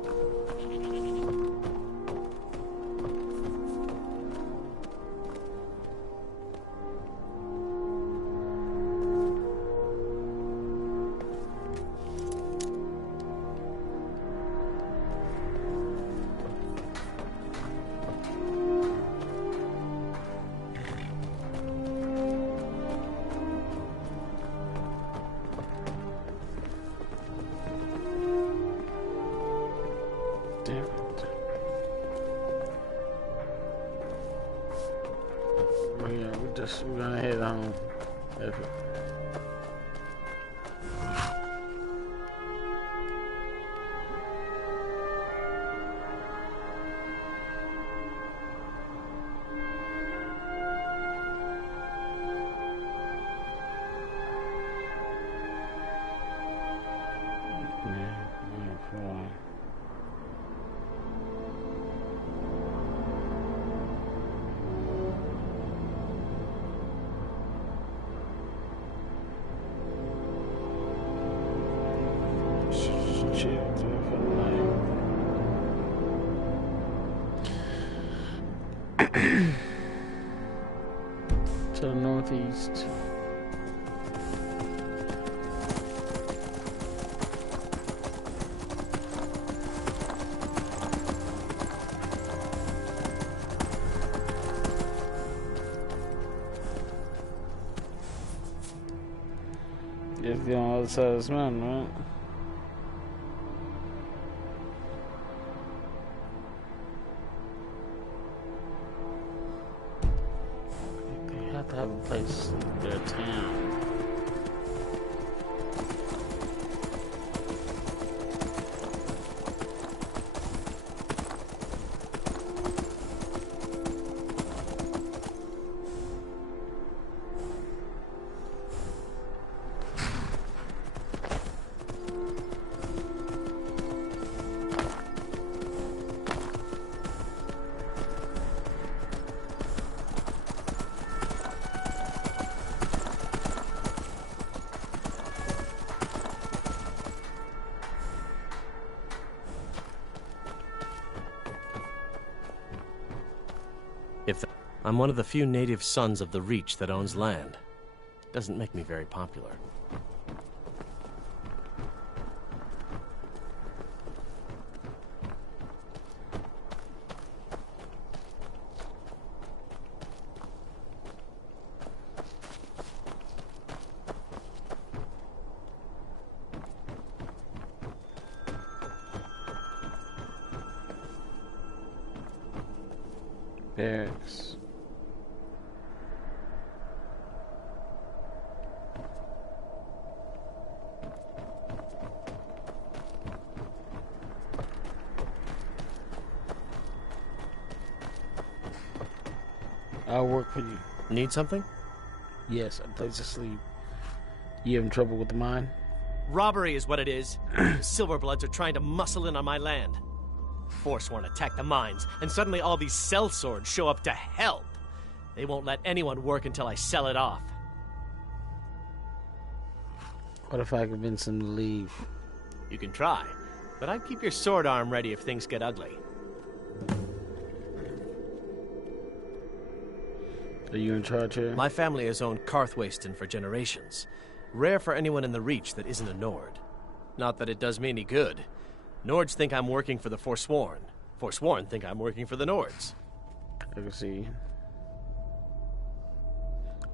We're gonna head home. To the northeast. It's the other side of this mountain, right? They have a place in their town. I'm one of the few native sons of the Reach that owns land. Doesn't make me very popular. Barracks. I'll work for you. Need something? Yes, a place to sleep. You having trouble with the mine? Robbery is what it is. Silverbloods are trying to muscle in on my land. Forsworn attacked the mines, and suddenly all these sellswords show up to help. They won't let anyone work until I sell it off. What if I convince them to leave? You can try, but I'd keep your sword arm ready if things get ugly. Are you in charge here? My family has owned Karthwasten for generations. Rare for anyone in the Reach that isn't a Nord. Not that it does me any good. Nords think I'm working for the Forsworn. Forsworn think I'm working for the Nords. I can see.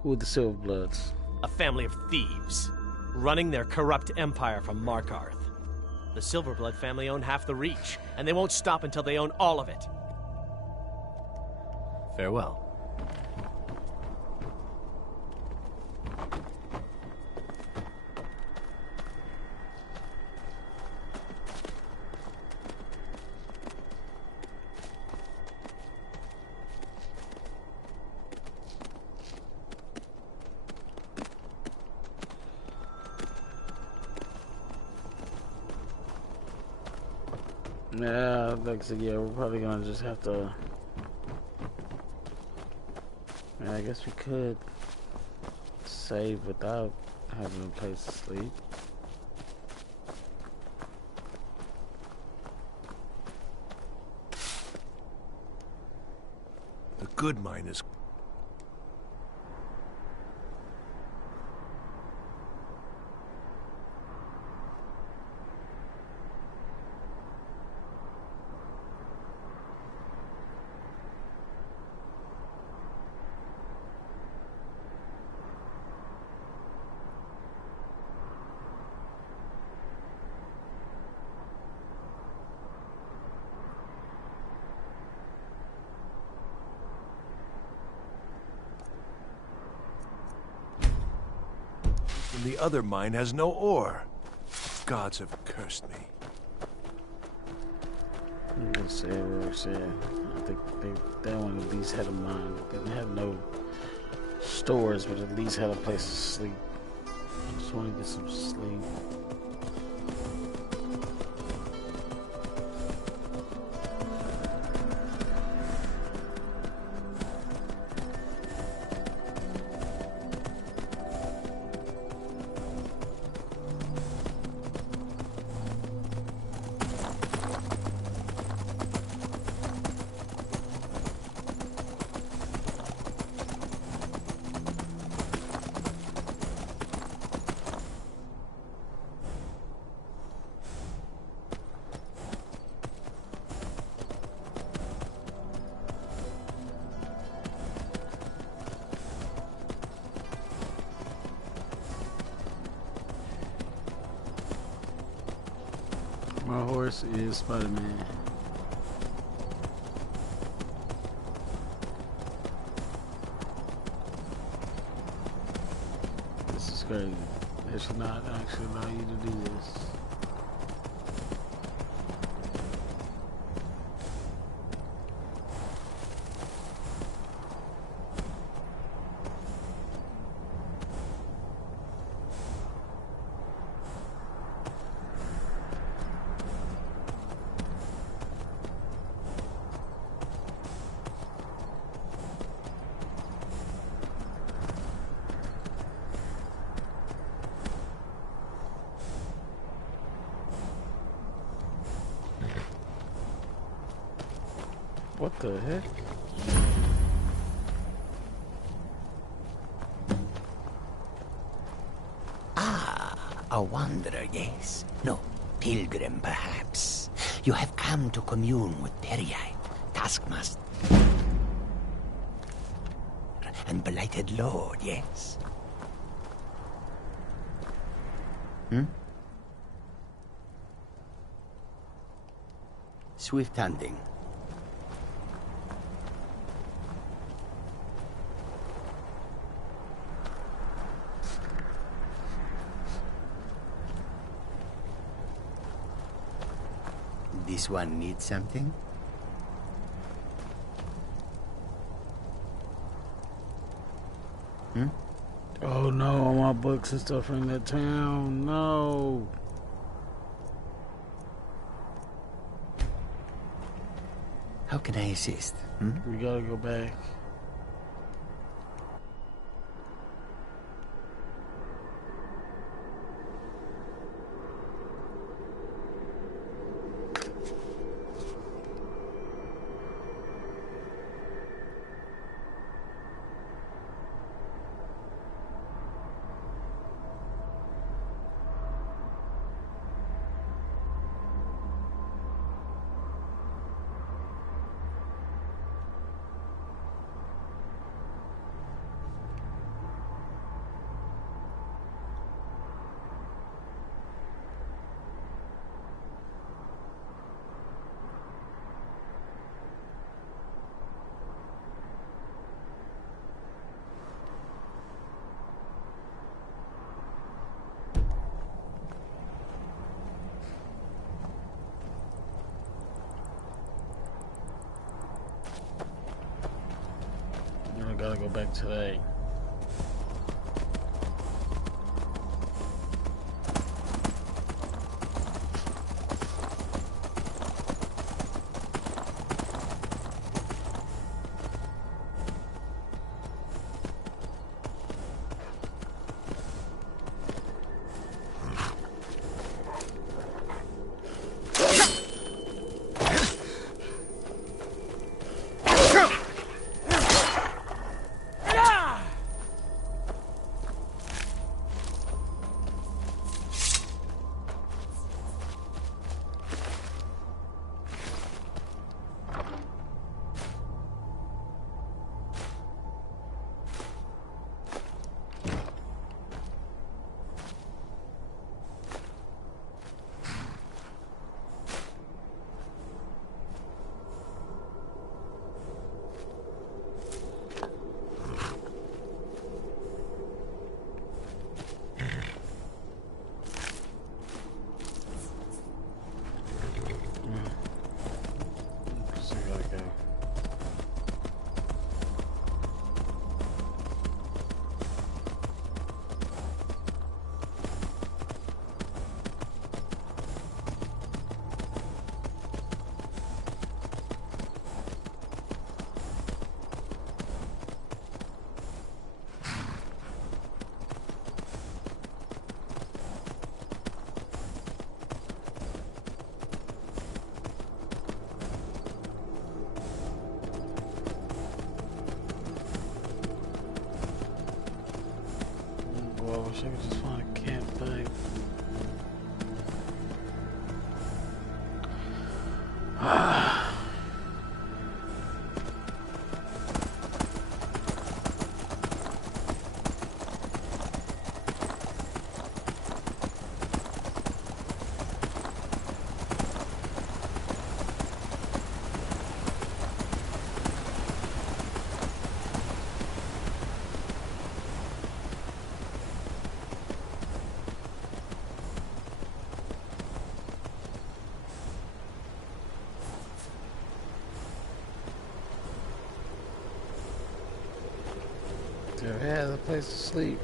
Who are the Silverbloods? A family of thieves, running their corrupt empire from Markarth. The Silverblood family own half the Reach, and they won't stop until they own all of it. Farewell. Yeah, like I said, yeah, we're probably gonna just have to. Yeah, I guess we could save without having a place to sleep. The good mine is. And the other mine has no ore. Gods have cursed me. Let's see what works here. I think that one at least had a mine. They didn't have no stores, but at least had a place to sleep. I just want to get some sleep. My horse is Spider-Man. This is crazy. They should not actually allow you to do this. What the heck? A wanderer, yes. No, pilgrim, perhaps. You have come to commune with Periite, taskmaster, and blighted lord, yes? Swift hunting. This one needs something? Oh no, all my books and stuff in that town. No. How can I assist? We gotta go back. Gotta go back today. I wish I could just find a campsite. Yeah, a place to sleep.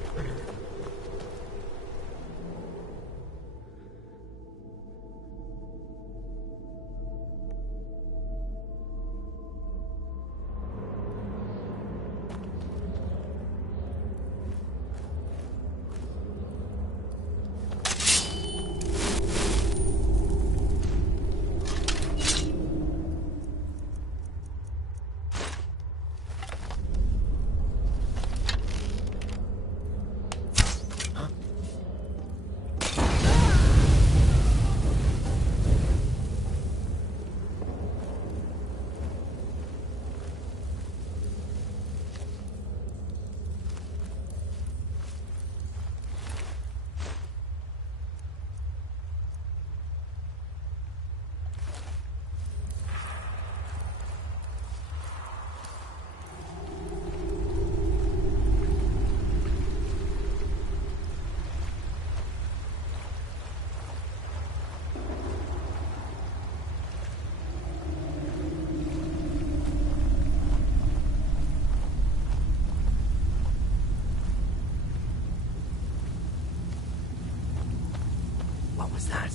What's that?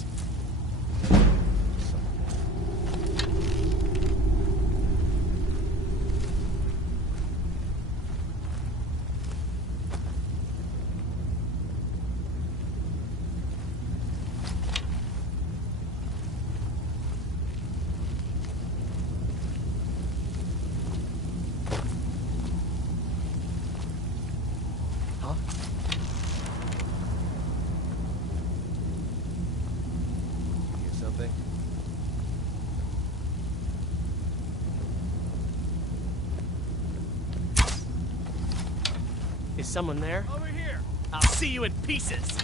Is someone there? Over here! I'll see you in pieces!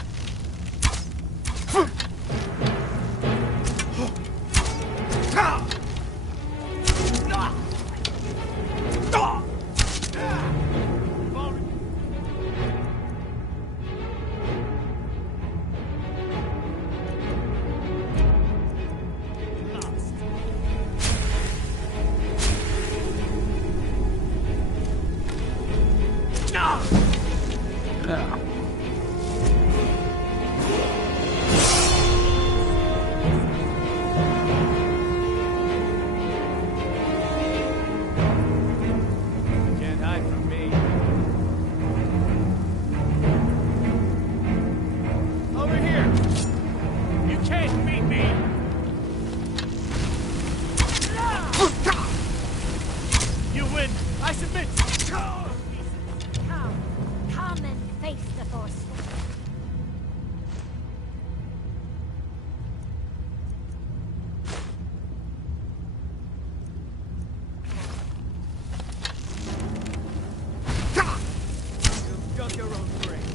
Can't hide from me. Over here! You can't beat me! You win! I submit! Come and face the Forsworn. You've dug your own grave.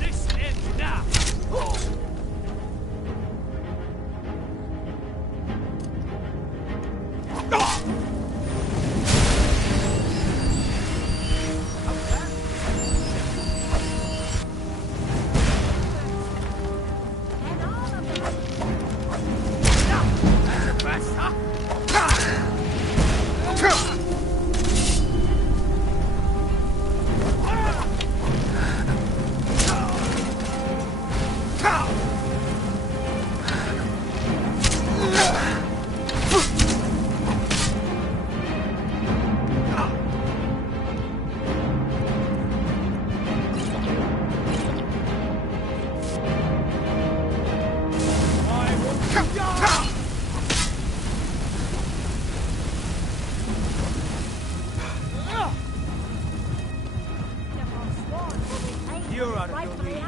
This ends now! You're out of your league.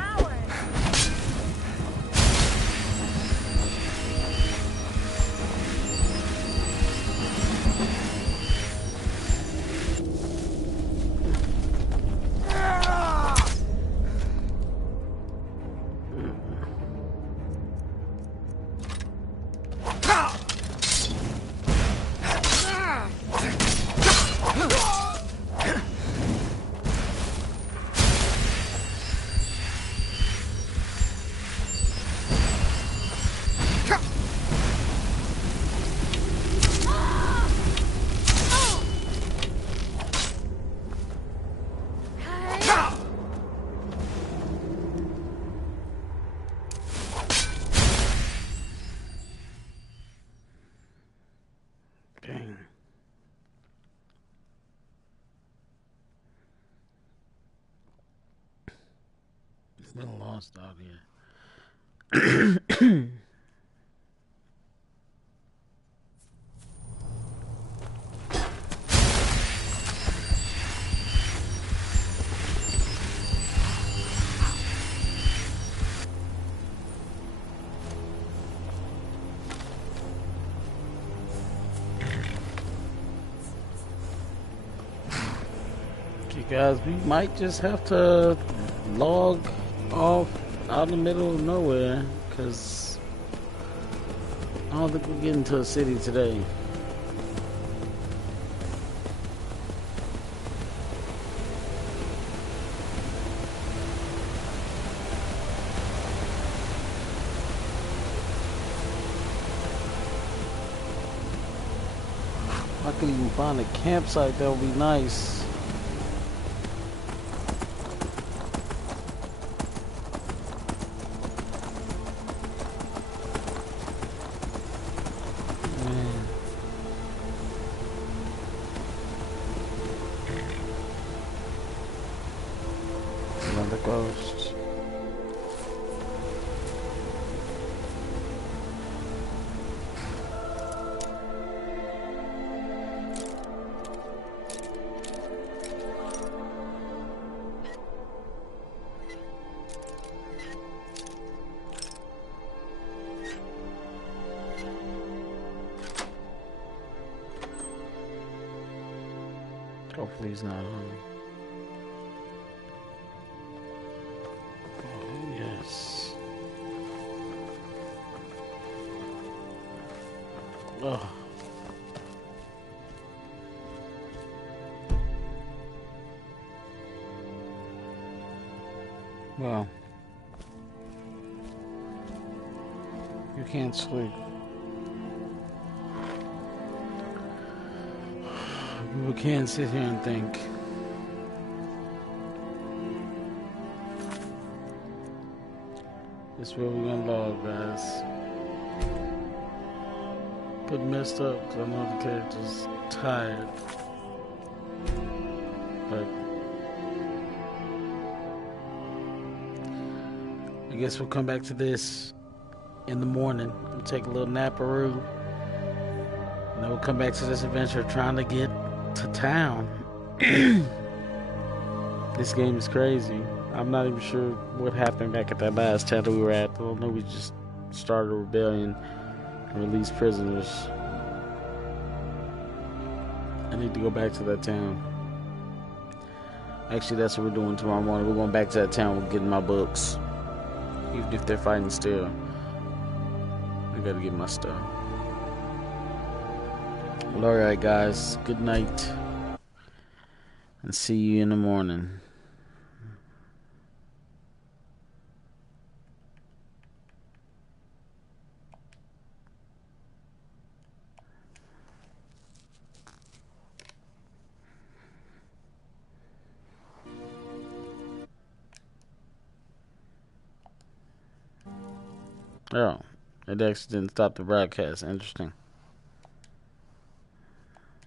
Dang. It's a little lost out here. Guys, we might just have to log off out in the middle of nowhere, because I don't think we're getting to a city today. If I could even find a campsite, that would be nice. ghosts. Hopefully he's not home. Oh, yes. Oh. Well, you can't sleep. We can't sit here and think. This is where we're gonna log, guys. But messed up because I know the character's tired. But I guess we'll come back to this in the morning. We'll take a little naparoo. And then we'll come back to this adventure trying to get to town. This game is crazy. I'm not even sure what happened back at that last town that we were at. I don't know, we just started a rebellion and released prisoners. I need to go back to that town. Actually, that's what we're doing tomorrow morning. We're going back to that town. We're getting my books. Even if they're fighting still, I gotta get my stuff. Well, alright guys, good night, and see you in the morning. Oh, it actually didn't stop the broadcast. Interesting.